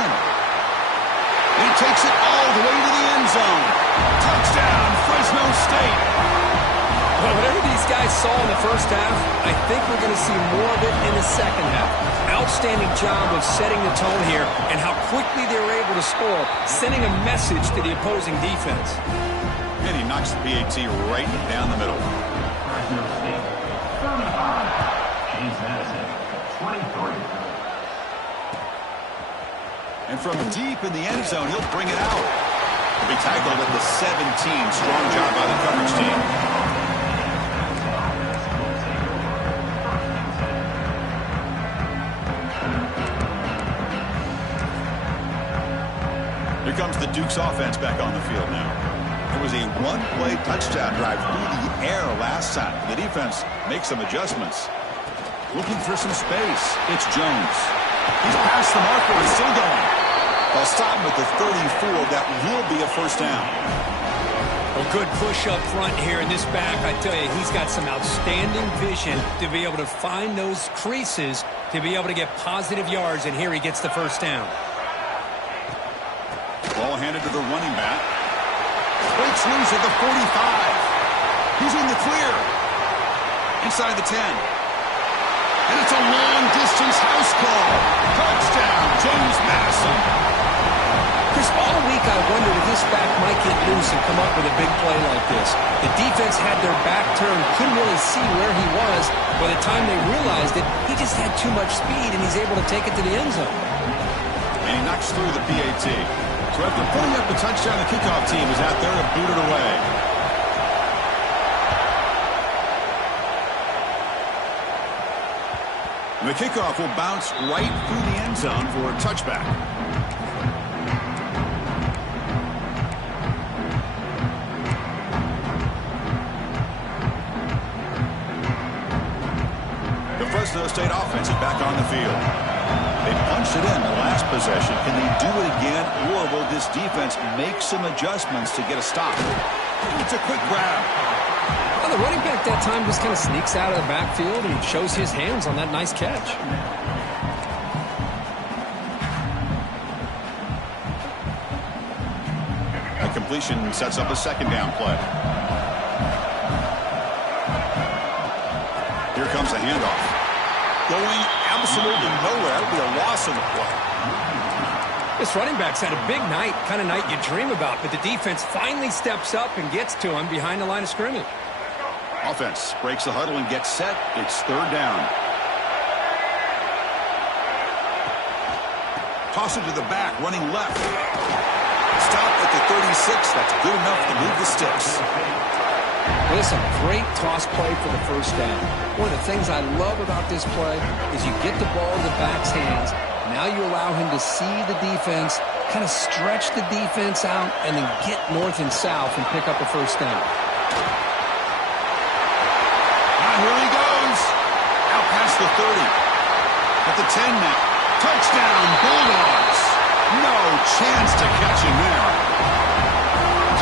He takes it all the way to the end zone. Touchdown, Fresno State. Well, whatever these guys saw in the first half, I think we're going to see more of it in the second half. Outstanding job of setting the tone here and how quickly they were able to score, sending a message to the opposing defense. And he knocks the PAT right down the middle. Fresno State, 35. James Madison, 23. And from deep in the end zone, he'll bring it out. He'll be tackled at the 17. Strong job by the coverage team. Here comes the Duke's offense back on the field now. It was a one-play touchdown drive through the air last time. The defense makes some adjustments. Looking for some space. It's Jones. He's past the marker and still going. They'll stop him at the 34. That will be a first down. A good push up front here in this back. I tell you, he's got some outstanding vision to be able to find those creases, to be able to get positive yards, and here he gets the first down. Ball handed to the running back. Breaks loose at the 45. He's in the clear. Inside the 10. And it's a long-distance house call. Touchdown, James Madison. Chris, all week I wondered if this back might get loose and come up with a big play like this. The defense had their back turned, couldn't really see where he was. By the time they realized it, he just had too much speed, and he's able to take it to the end zone. And he knocks through the PAT. So after putting up the touchdown, the kickoff team is out there to boot it away. And the kickoff will bounce right through the end zone for a touchback. The Fresno State offense is back on the field. They punched it in the last possession. Can they do it again, or will this defense make some adjustments to get a stop? It's a quick grab. Well, the running back that time just kind of sneaks out of the backfield and shows his hands on that nice catch. A completion sets up a second down play. Here comes a handoff. Going absolutely nowhere. That'll be a loss in the play. This running back's had a big night, kind of night you dream about, but the defense finally steps up and gets to him behind the line of scrimmage. Offense breaks the huddle and gets set. It's third down. Toss it to the back, running left. Stop at the 36. That's good enough to move the sticks. Listen, great toss play for the first down. One of the things I love about this play is you get the ball in the back's hands. Now you allow him to see the defense, kind of stretch the defense out, and then get north and south and pick up a first down. Here he goes. Out past the 30. At the 10 now. Touchdown, Bulldogs. No chance to catch him there.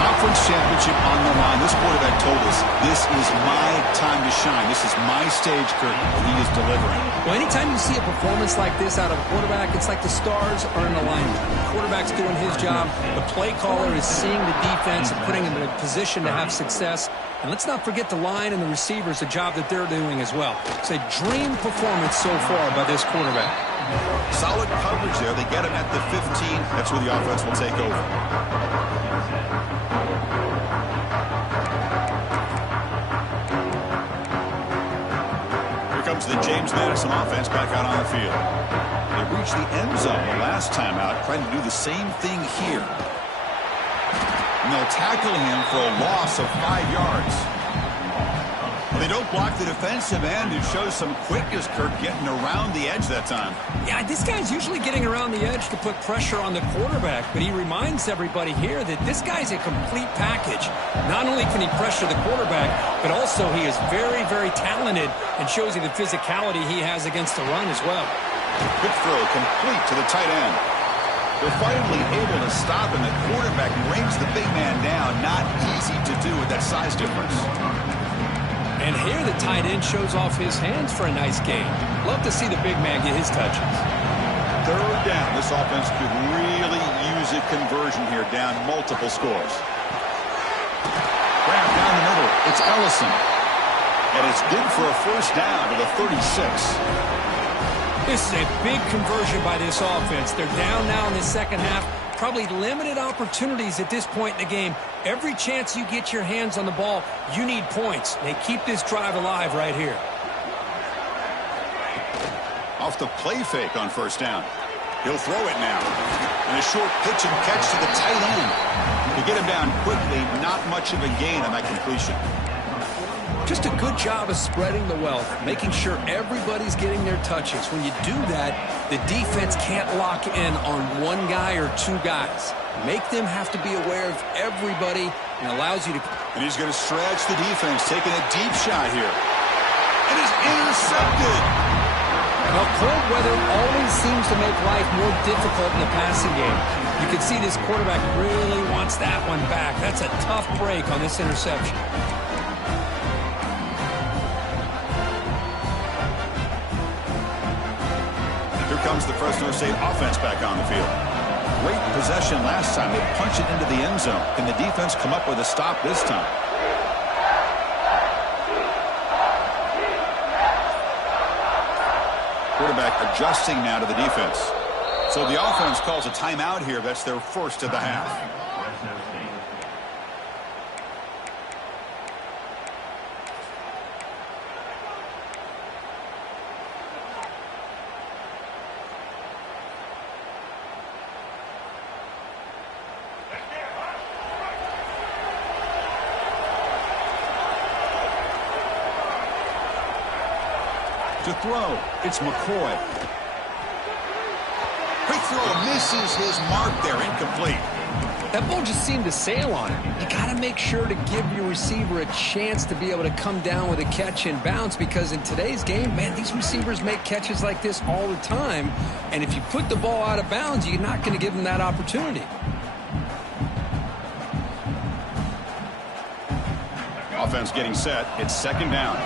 Conference championship on the line. This quarterback told us, this is my time to shine. This is my stage, Kurt, and he is delivering. Well, anytime you see a performance like this out of a quarterback, it's like the stars are in alignment. The quarterback's doing his job. The play caller is seeing the defense and putting him in a position to have success. And let's not forget the line and the receivers, the job that they're doing as well. It's a dream performance so far by this quarterback. Solid coverage there. They get him at the 15. That's where the offense will take over. Here comes the James Madison offense back out on the field. They reached the end zone the last time out, trying to do the same thing here. And they'll tackle him for a loss of 5 yards. They don't block the defensive end. It shows some quickness, Kirk, getting around the edge that time. Yeah, this guy's usually getting around the edge to put pressure on the quarterback, but he reminds everybody here that this guy's a complete package. Not only can he pressure the quarterback, but also he is very, very talented and shows you the physicality he has against the run as well. Quick throw complete to the tight end. They're finally able to stop him. The quarterback brings the big man down. Not easy to do with that size difference. And here the tight end shows off his hands for a nice gain. Love to see the big man get his touches. Third down. This offense could really use a conversion here, down multiple scores. Grab down the middle. It's Ellison. And it's good for a first down to the 36. This is a big conversion by this offense. They're down now in the second half. Probably limited opportunities at this point in the game. Every chance you get your hands on the ball, you need points. They keep this drive alive right here. Off the play fake on first down. He'll throw it now. And a short pitch and catch to the tight end. To get him down quickly, not much of a gain on that completion. Just a good job of spreading the wealth, making sure everybody's getting their touches. When you do that, the defense can't lock in on one guy or two guys. Make them have to be aware of everybody and allows you to... And he's going to stretch the defense, taking a deep shot here. It is intercepted. Well, cold weather always seems to make life more difficult in the passing game. You can see this quarterback really wants that one back. That's a tough break on this interception. Comes the Fresno State offense back on the field. Great possession last time. They punch it into the end zone. Can the defense come up with a stop this time? Quarterback adjusting now to the defense. So the offense calls a timeout here. That's their first of the half. To throw, it's McCoy. Quick throw, misses his mark there, incomplete. That ball just seemed to sail on him. You got to make sure to give your receiver a chance to be able to come down with a catch and bounce, because in today's game, man, these receivers make catches like this all the time. And if you put the ball out of bounds, you're not going to give them that opportunity. Offense getting set. It's second down.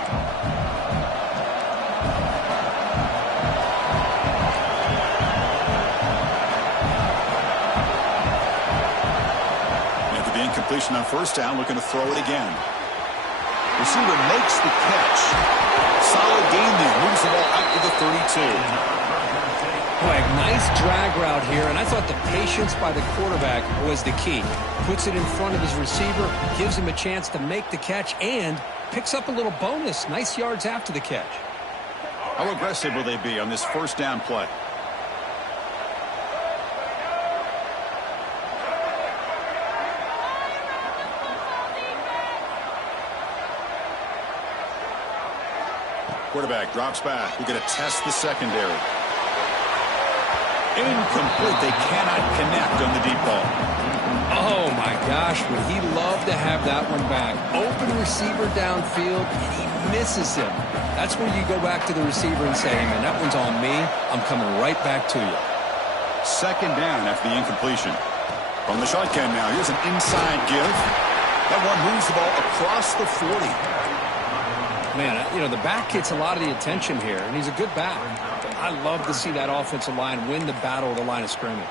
Completion on first down, looking to throw it again. Receiver makes the catch. Solid gain there. Moves the ball out to the 32. Boy, nice drag route here, and I thought the patience by the quarterback was the key. Puts it in front of his receiver, gives him a chance to make the catch, and picks up a little bonus. Nice yards after the catch. How aggressive will they be on this first down play? Quarterback drops back. We're going to test the secondary. Incomplete. They cannot connect on the deep ball. Oh, my gosh. Would he love to have that one back. Open receiver downfield, and he misses him. That's where you go back to the receiver and say, hey, man, that one's on me. I'm coming right back to you. Second down after the incompletion. From the shotgun now. Here's an inside give. That one moves the ball across the 40. Man, you know, the back gets a lot of the attention here, and he's a good back. But I love to see that offensive line win the battle of the line of scrimmage.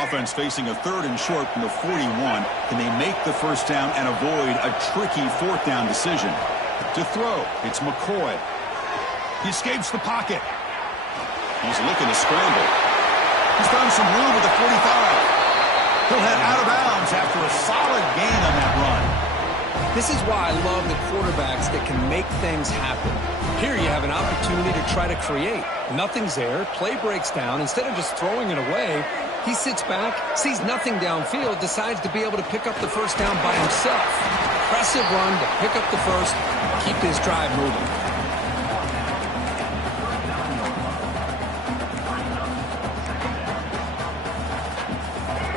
Offense facing a third and short from the 41. Can they make the first down and avoid a tricky fourth down decision? To throw, it's McCoy. He escapes the pocket. He's looking to scramble. He's found some room at the 45. He'll head out of bounds after a solid gain on that run. This is why I love the quarterbacks that can make things happen. Here you have an opportunity to try to create. Nothing's there. Play breaks down. Instead of just throwing it away, he sits back, sees nothing downfield, decides to be able to pick up the first down by himself. Impressive run to pick up the first, keep this drive moving.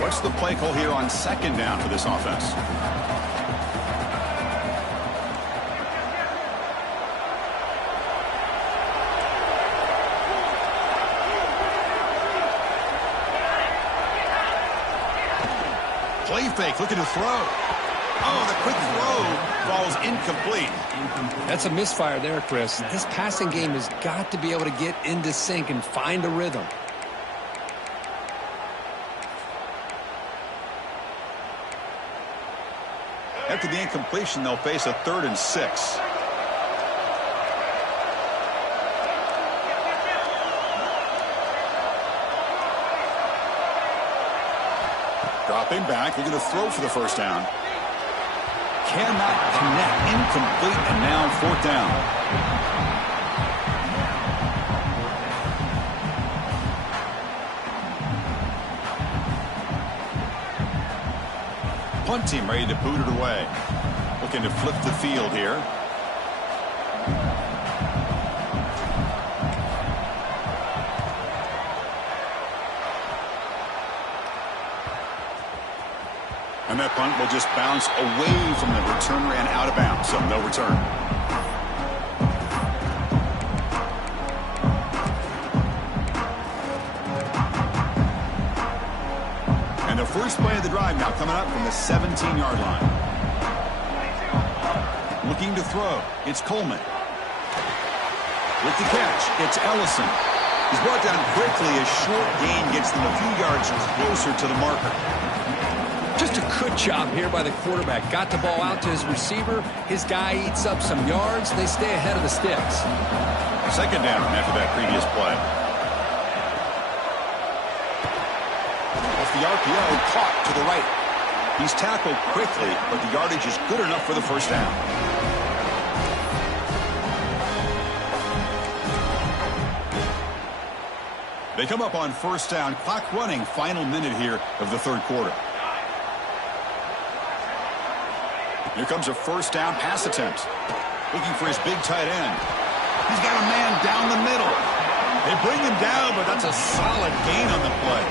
What's the play call here on second down for this offense? Play fake, looking to throw. Oh, the quick throw falls incomplete. That's a misfire there, Chris. This passing game has got to be able to get into sync and find a rhythm. After the incompletion, they'll face a 3rd and 6. Dropping back, they're going to throw for the first down. Cannot connect, incomplete, and now 4th down. Punt team ready to boot it away. Looking to flip the field here. And that punt will just bounce away from the returner and out of bounds, so no return. And the first play of the drive now coming up from the 17-yard line. Looking to throw. It's Coleman. With the catch, it's Ellison. He's brought down quickly. A short gain gets them a few yards closer to the marker. Just a good job here by the quarterback. Got the ball out to his receiver. His guy eats up some yards. They stay ahead of the sticks. 2nd down after that previous play. Off the RPO, caught to the right. He's tackled quickly, but the yardage is good enough for the first down. They come up on 1st down. Clock running, final minute here of the 3rd quarter. Here comes a 1st down pass attempt. Looking for his big tight end. He's got a man down the middle. They bring him down, but that's a solid gain on the play.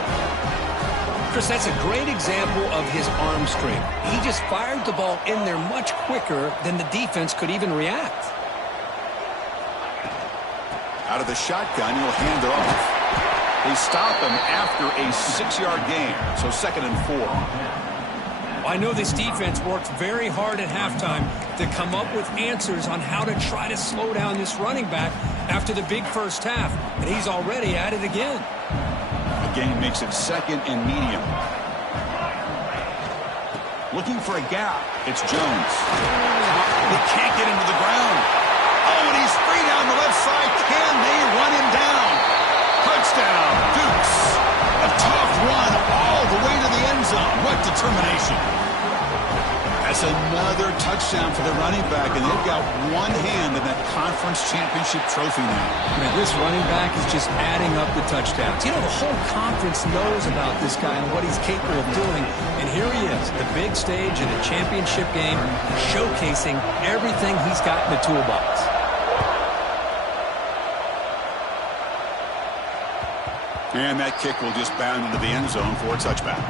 Chris, that's a great example of his arm strength. He just fired the ball in there much quicker than the defense could even react. Out of the shotgun, he'll hand it off. They stop him after a 6-yard gain, so 2nd and 4. I know this defense worked very hard at halftime to come up with answers on how to try to slow down this running back after the big first half, and he's already at it again. The gain makes it 2nd and medium. Looking for a gap. It's Jones. He can't get into the ground. Oh, and he's free down the left side. Can they run him down? Touchdown, Dukes. A tough run all the way to the end zone. What determination. That's another touchdown for the running back, and they've got one hand in that conference championship trophy now. Man, this running back is just adding up the touchdowns. You know, the whole conference knows about this guy and what he's capable of doing, and here he is, the big stage in a championship game, showcasing everything he's got in the toolbox. And that kick will just bound into the end zone for a touchback.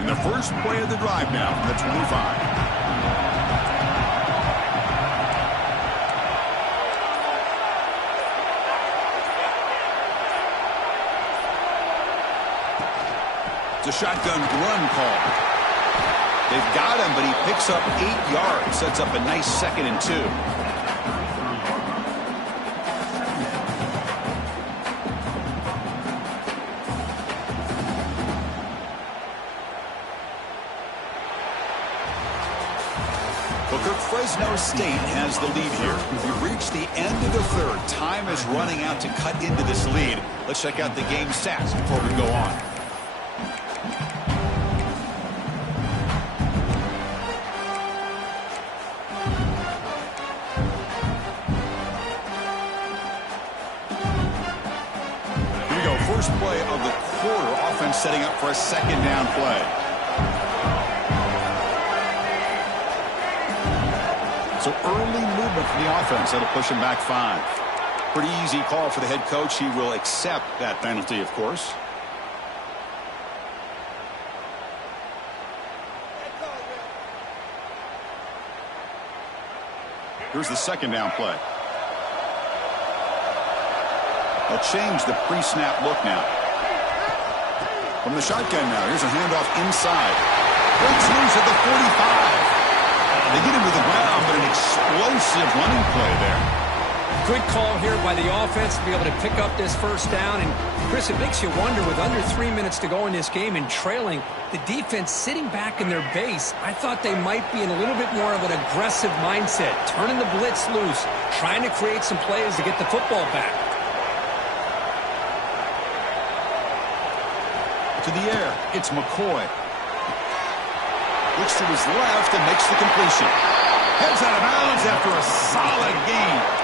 And the first play of the drive now from the 25. It's a shotgun run call. They've got him, but he picks up 8 yards. Sets up a nice 2nd and 2. Booker, Fresno State has the lead here. We've reached the end of the 3rd. Time is running out to cut into this lead. Let's check out the game stats before we go on. First play of the quarter, offense setting up for a 2nd down play. So early movement from the offense, that'll push him back 5. Pretty easy call for the head coach. He will accept that penalty, of course. Here's the 2nd down play. They'll change the pre-snap look now. From the shotgun now, here's a handoff inside. Breaks loose at the 45. They get him to the ground, but an explosive running play there. Good call here by the offense to be able to pick up this first down. And, Chris, it makes you wonder, with under 3 minutes to go in this game and trailing, the defense sitting back in their base, I thought they might be in a little bit more of an aggressive mindset, turning the blitz loose, trying to create some plays to get the football back. To the air, it's McCoy. Looks to his left and makes the completion. Heads out of bounds after a solid gain.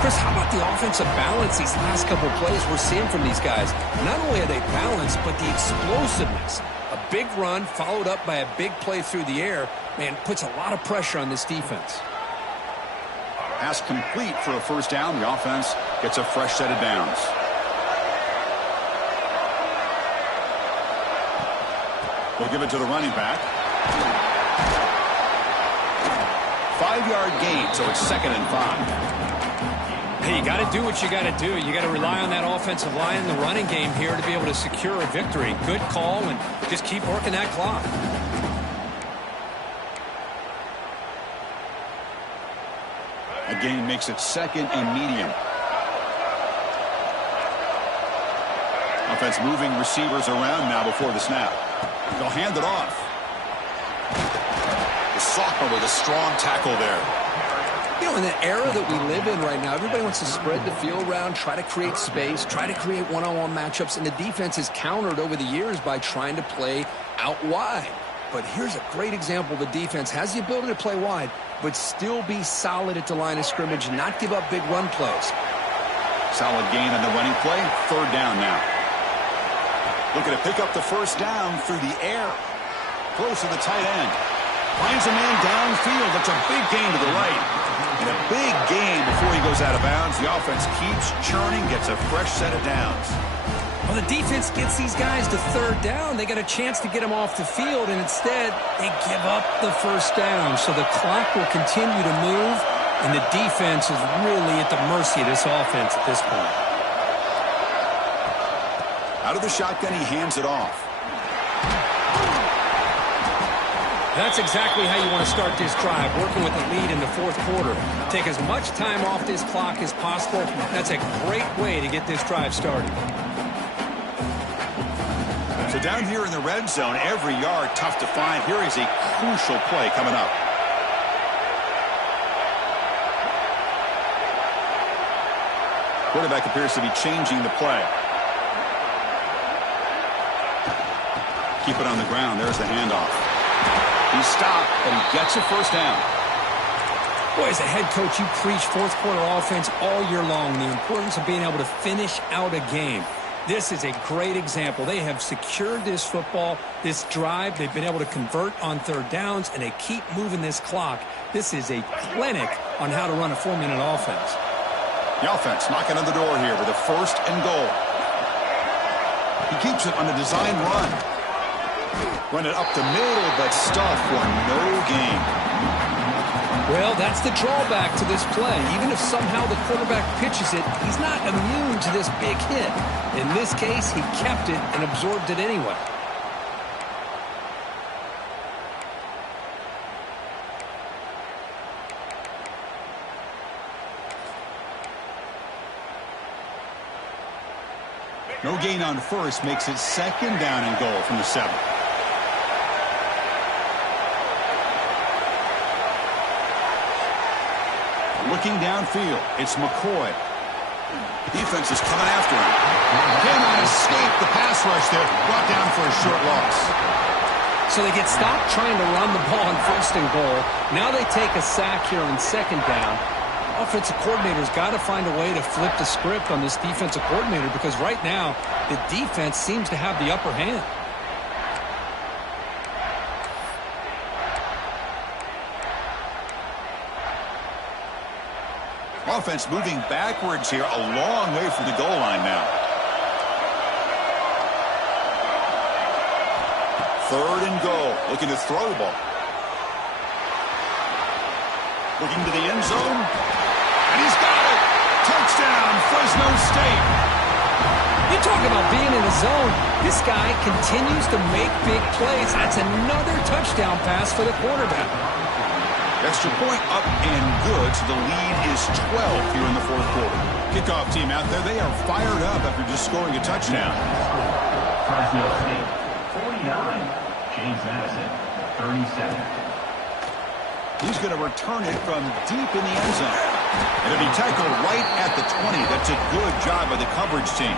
Chris, how about the offensive balance these last couple of plays we're seeing from these guys? Not only are they balanced, but the explosiveness. A big run followed up by a big play through the air, man, puts a lot of pressure on this defense. Pass complete for a first down. The offense gets a fresh set of downs. We'll give it to the running back. 5-yard gain, so it's 2nd and 5. Hey, you got to do what you got to do. You got to rely on that offensive line in the running game here to be able to secure a victory. Good call, and just keep working that clock. A gain makes it 2nd and medium. Offense moving receivers around now before the snap. They'll hand it off. The sophomore with a strong tackle there. You know, in the era that we live in right now, everybody wants to spread the field around, try to create space, try to create one-on-one matchups, and the defense is countered over the years by trying to play out wide. But here's a great example. The defense has the ability to play wide, but still be solid at the line of scrimmage, not give up big run plays. Solid gain on the running play. 3rd down now. Looking to pick up the first down through the air. Close to the tight end. Finds a man downfield. That's a big gain to the right. And a big gain before he goes out of bounds. The offense keeps churning, gets a fresh set of downs. Well, the defense gets these guys to 3rd down. They got a chance to get them off the field, and instead they give up the first down. So the clock will continue to move, and the defense is really at the mercy of this offense at this point. Out of the shotgun, he hands it off. That's exactly how you want to start this drive, working with the lead in the 4th quarter. Take as much time off this clock as possible. That's a great way to get this drive started. So down here in the red zone, every yard tough to find. Here is a crucial play coming up. Quarterback appears to be changing the play. Keep it on the ground. There's the handoff. He's stopped, but he gets a first down. Boy, as a head coach, you preach 4th quarter offense all year long, the importance of being able to finish out a game. This is a great example. They have secured this football, this drive. They've been able to convert on 3rd downs, and they keep moving this clock. This is a clinic on how to run a 4-minute offense. The offense knocking on the door here with a 1st and goal. He keeps it on a design run. Run it up the middle, but stuff for no gain. Well, that's the drawback to this play. Even if somehow the quarterback pitches it, he's not immune to this big hit. In this case, he kept it and absorbed it anyway. No gain on 1st makes it 2nd down and goal from the 7. Looking downfield, it's McCoy. Defense is coming after him. Cannot escape the pass rush there. Brought down for a short loss. So they get stopped trying to run the ball on 1st and goal. Now they take a sack here on 2nd down. Offensive coordinator's got to find a way to flip the script on this defensive coordinator, because right now the defense seems to have the upper hand. Offense moving backwards here, a long way from the goal line now. 3rd and goal, looking to throw the ball. Looking to the end zone, and he's got it! Touchdown, Fresno State! You talk about being in the zone. This guy continues to make big plays. That's another touchdown pass for the quarterback. Extra point up and good, so the lead is 12 here in the fourth quarter. Kickoff team out there, they are fired up after just scoring a touchdown. Fresno State, 49. James Madison, 37. He's going to return it from deep in the end zone. It'll be tackled right at the 20. That's a good job by the coverage team.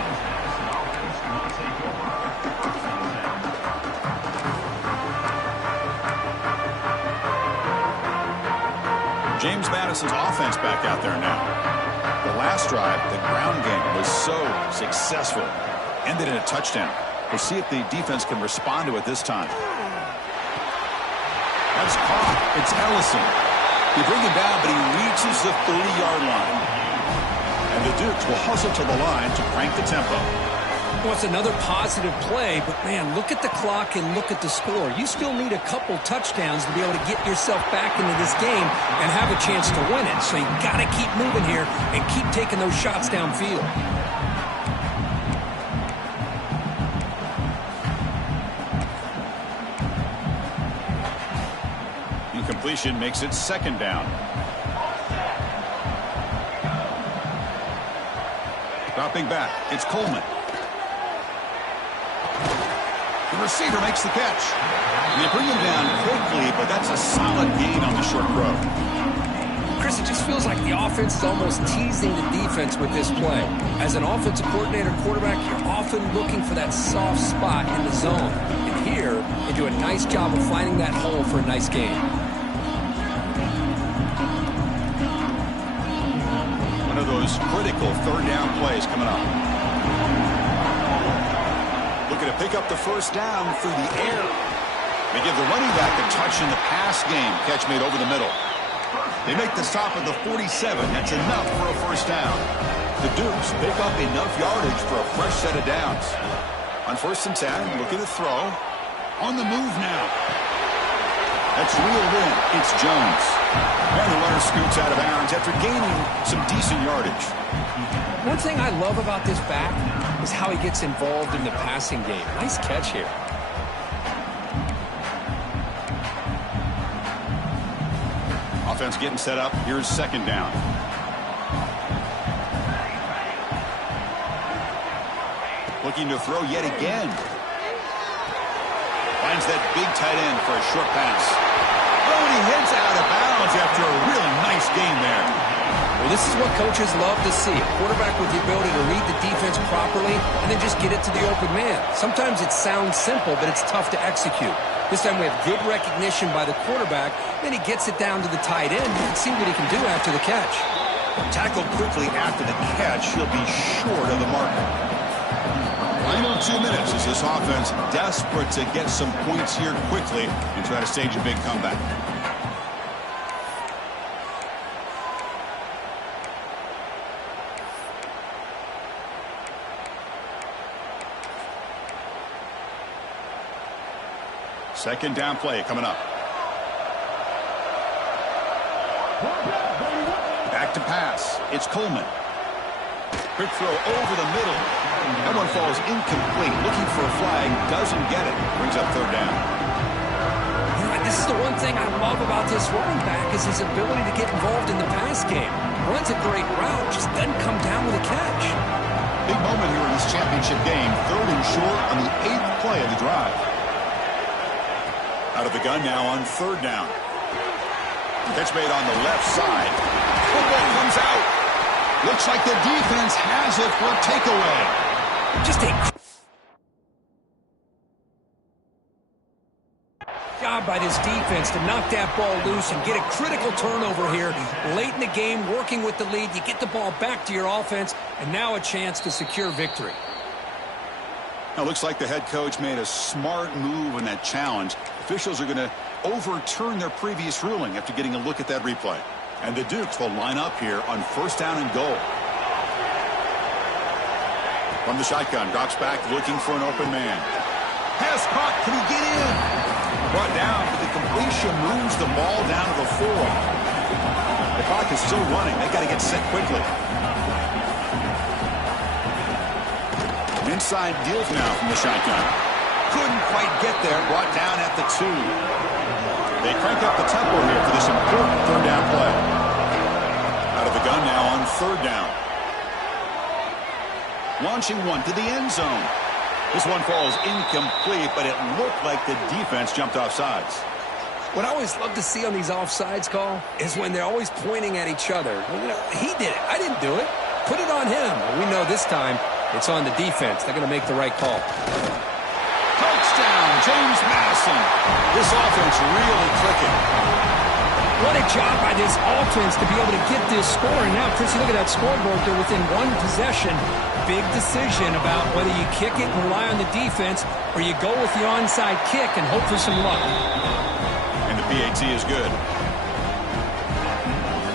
James Madison's offense back out there now. The last drive, the ground game was so successful. Ended in a touchdown. We'll see if the defense can respond to it this time. That's caught. It's Ellison. You bring him down, but he reaches the 30-yard line. And the Dukes will hustle to the line to crank the tempo. Well, it's another positive play, but, man, look at the clock and look at the score. You still need a couple touchdowns to be able to get yourself back into this game and have a chance to win it. So you got to keep moving here and keep taking those shots downfield. Incompletion makes it second down. Dropping back, it's Coleman. The receiver makes the catch. They bring him down quickly, but that's a solid gain on the short throw. Chris, it just feels like the offense is almost teasing the defense with this play. As an offensive coordinator quarterback, you're often looking for that soft spot in the zone. And here, they do a nice job of finding that hole for a nice gain. One of those critical third down plays coming up. Looking to pick up the first down through the air. They give the running back a touch in the pass game. Catch made over the middle. They make the stop at the 47. That's enough for a first down. The Dukes pick up enough yardage for a fresh set of downs. On 1st and 10, looking to throw. On the move now. That's reeled in. It's Jones. And the runner scoots out of bounds after gaining some decent yardage. One thing I love about this back is how he gets involved in the passing game. Nice catch here. Offense getting set up. Here's second down. Looking to throw yet again. Finds that big tight end for a short pass. Oh, and he heads out of bounds after a really nice game there. Well, this is what coaches love to see. A quarterback with the ability to read the defense properly and then just get it to the open man. Sometimes it sounds simple, but it's tough to execute. This time we have good recognition by the quarterback. Then he gets it down to the tight end. You can see what he can do after the catch. Tackled quickly after the catch. He'll be short of the mark. Final 2 minutes as this offense desperate to get some points here quickly and try to stage a big comeback. Second down play coming up. Back to pass. It's Coleman. Quick throw over the middle. That one falls incomplete. Looking for a flag. Doesn't get it. Brings up third down. This is the one thing I love about this running back is his ability to get involved in the pass game. Runs a great route. Just doesn't come down with a catch. Big moment here in this championship game. 3rd and short on the 8th play of the drive. Out of the gun now on 3rd down. Catch made on the left side. Football comes out. Looks like the defense has it for a takeaway. Just a job by this defense to knock that ball loose and get a critical turnover here late in the game, working with the lead. You get the ball back to your offense, and now a chance to secure victory. Now, looks like the head coach made a smart move in that challenge. Officials are going to overturn their previous ruling after getting a look at that replay. And the Dukes will line up here on 1st down and goal. From the shotgun, drops back looking for an open man. Pass caught. Can he get in? Brought down, but the completion moves the ball down to the 4. The clock is still running. They got to get set quickly. Inside deals now from the shotgun. Couldn't quite get there. Brought down at the 2. They crank up the tempo here for this important third down play. Out of the gun now on third down. Launching one to the end zone. This one falls incomplete, but it looked like the defense jumped off sides. What I always love to see on these offsides call is when they're always pointing at each other. You know, he did it. I didn't do it. Put it on him. We know this time it's on the defense. They're going to make the right call. Touchdown, James Madison. This offense really clicking. What a job by this offense to be able to get this score. And now, Chris, you look at that scoreboard. They're within one possession. Big decision about whether you kick it and rely on the defense or you go with the onside kick and hope for some luck. And the PAT is good. I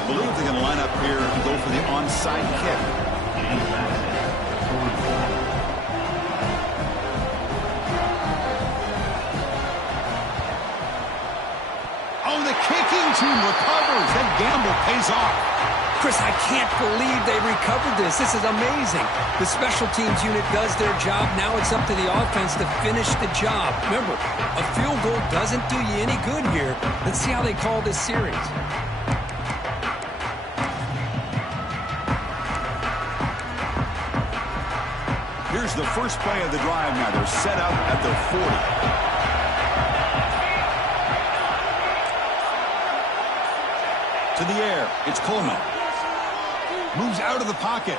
believe they're going to line up here and go for the onside kick. Oh, the kicking team recovers. That gamble pays off. Chris, I can't believe they recovered this. This is amazing. The special teams unit does their job. Now it's up to the offense to finish the job. Remember, a field goal doesn't do you any good here. Let's see how they call this series. Here's the first play of the drive now. They're set up at their 40. To the air, it's Coleman. Moves out of the pocket.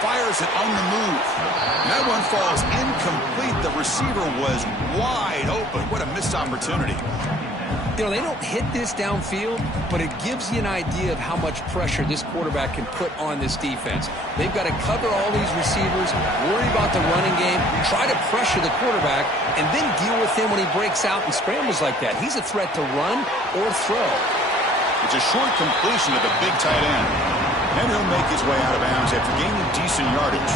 Fires it on the move. That one falls incomplete. The receiver was wide open. What a missed opportunity. You know, they don't hit this downfield, but it gives you an idea of how much pressure this quarterback can put on this defense. They've got to cover all these receivers, worry about the running game, try to pressure the quarterback, and then deal with him when he breaks out and scrambles like that. He's a threat to run or throw. It's a short completion of the big tight end. And he'll make his way out of bounds after gaining decent yardage.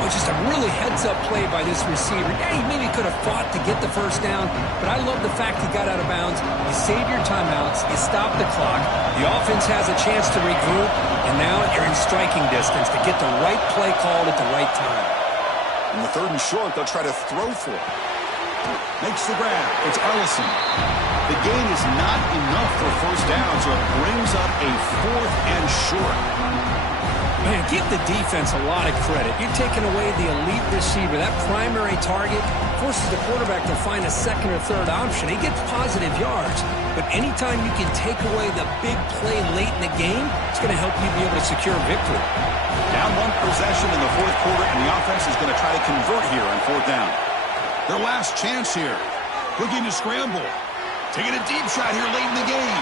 Well, just a really heads-up play by this receiver. Yeah, he maybe could have fought to get the first down, but I love the fact he got out of bounds. You save your timeouts, you stop the clock, the offense has a chance to regroup, and now you're in striking distance to get the right play called at the right time. In the third and short, they'll try to throw for it. Makes the grab. It's Ellison. The gain is not enough for first down, so it brings up a fourth and short. Man, give the defense a lot of credit. You're taking away the elite receiver. That primary target forces the quarterback to find a second or third option. He gets positive yards, but anytime you can take away the big play late in the game, it's going to help you be able to secure victory. Down one possession in the fourth quarter, and the offense is going to try to convert here on fourth down. Their last chance here. Looking to scramble. Taking a deep shot here late in the game.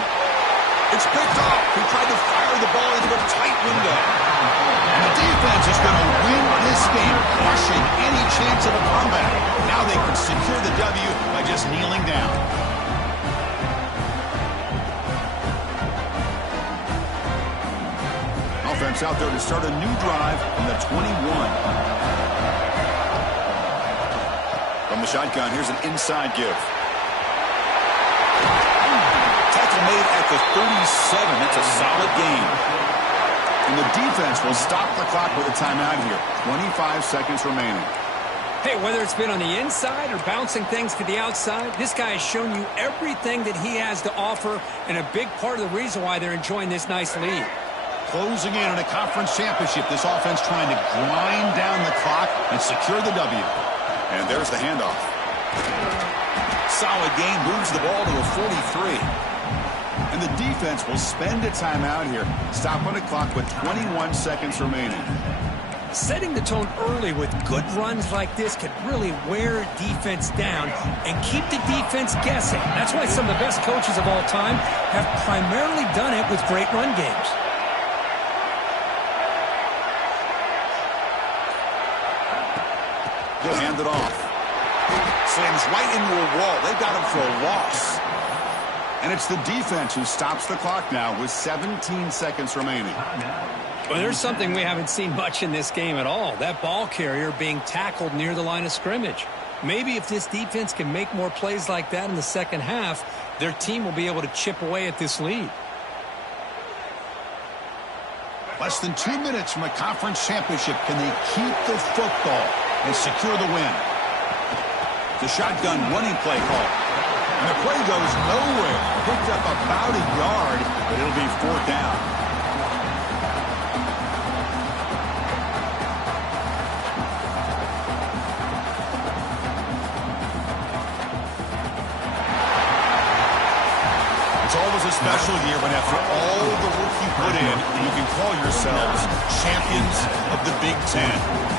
It's picked off. He tried to fire the ball into a tight window. And the defense is going to win this game, crushing any chance of a comeback. Now they can secure the W by just kneeling down. Offense out there to start a new drive from the 21. From the shotgun, here's an inside give. Tackle made at the 37. That's a solid gain. And the defense will stop the clock with a timeout here. 25 seconds remaining. Hey, whether it's been on the inside or bouncing things to the outside, this guy has shown you everything that he has to offer, and a big part of the reason why they're enjoying this nice lead. Closing in on a conference championship, this offense trying to grind down the clock and secure the W. And there's the handoff. Solid gain, moves the ball to a 43. And the defense will spend a timeout here. Stop on the clock with 21 seconds remaining. Setting the tone early with good runs like this could really wear defense down and keep the defense guessing. That's why some of the best coaches of all time have primarily done it with great run games. He'll hand it off. Slams right into a wall. They've got him for a loss. And it's the defense who stops the clock now with 17 seconds remaining. Well, there's something we haven't seen much in this game at all. That ball carrier being tackled near the line of scrimmage. Maybe if this defense can make more plays like that in the second half, their team will be able to chip away at this lead. Less than 2 minutes from a conference championship. Can they keep the football and secure the win? The shotgun running play call. And the play goes nowhere. Picked up about a yard, but it'll be 4th down. It's always a special year when after all the work you put in, you can call yourselves champions of the Big Ten.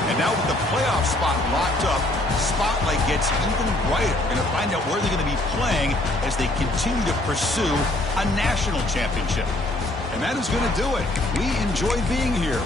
And now with the playoff spot locked up, the spotlight gets even brighter. We're going to find out where they're going to be playing as they continue to pursue a national championship. And that is going to do it. We enjoyed being here.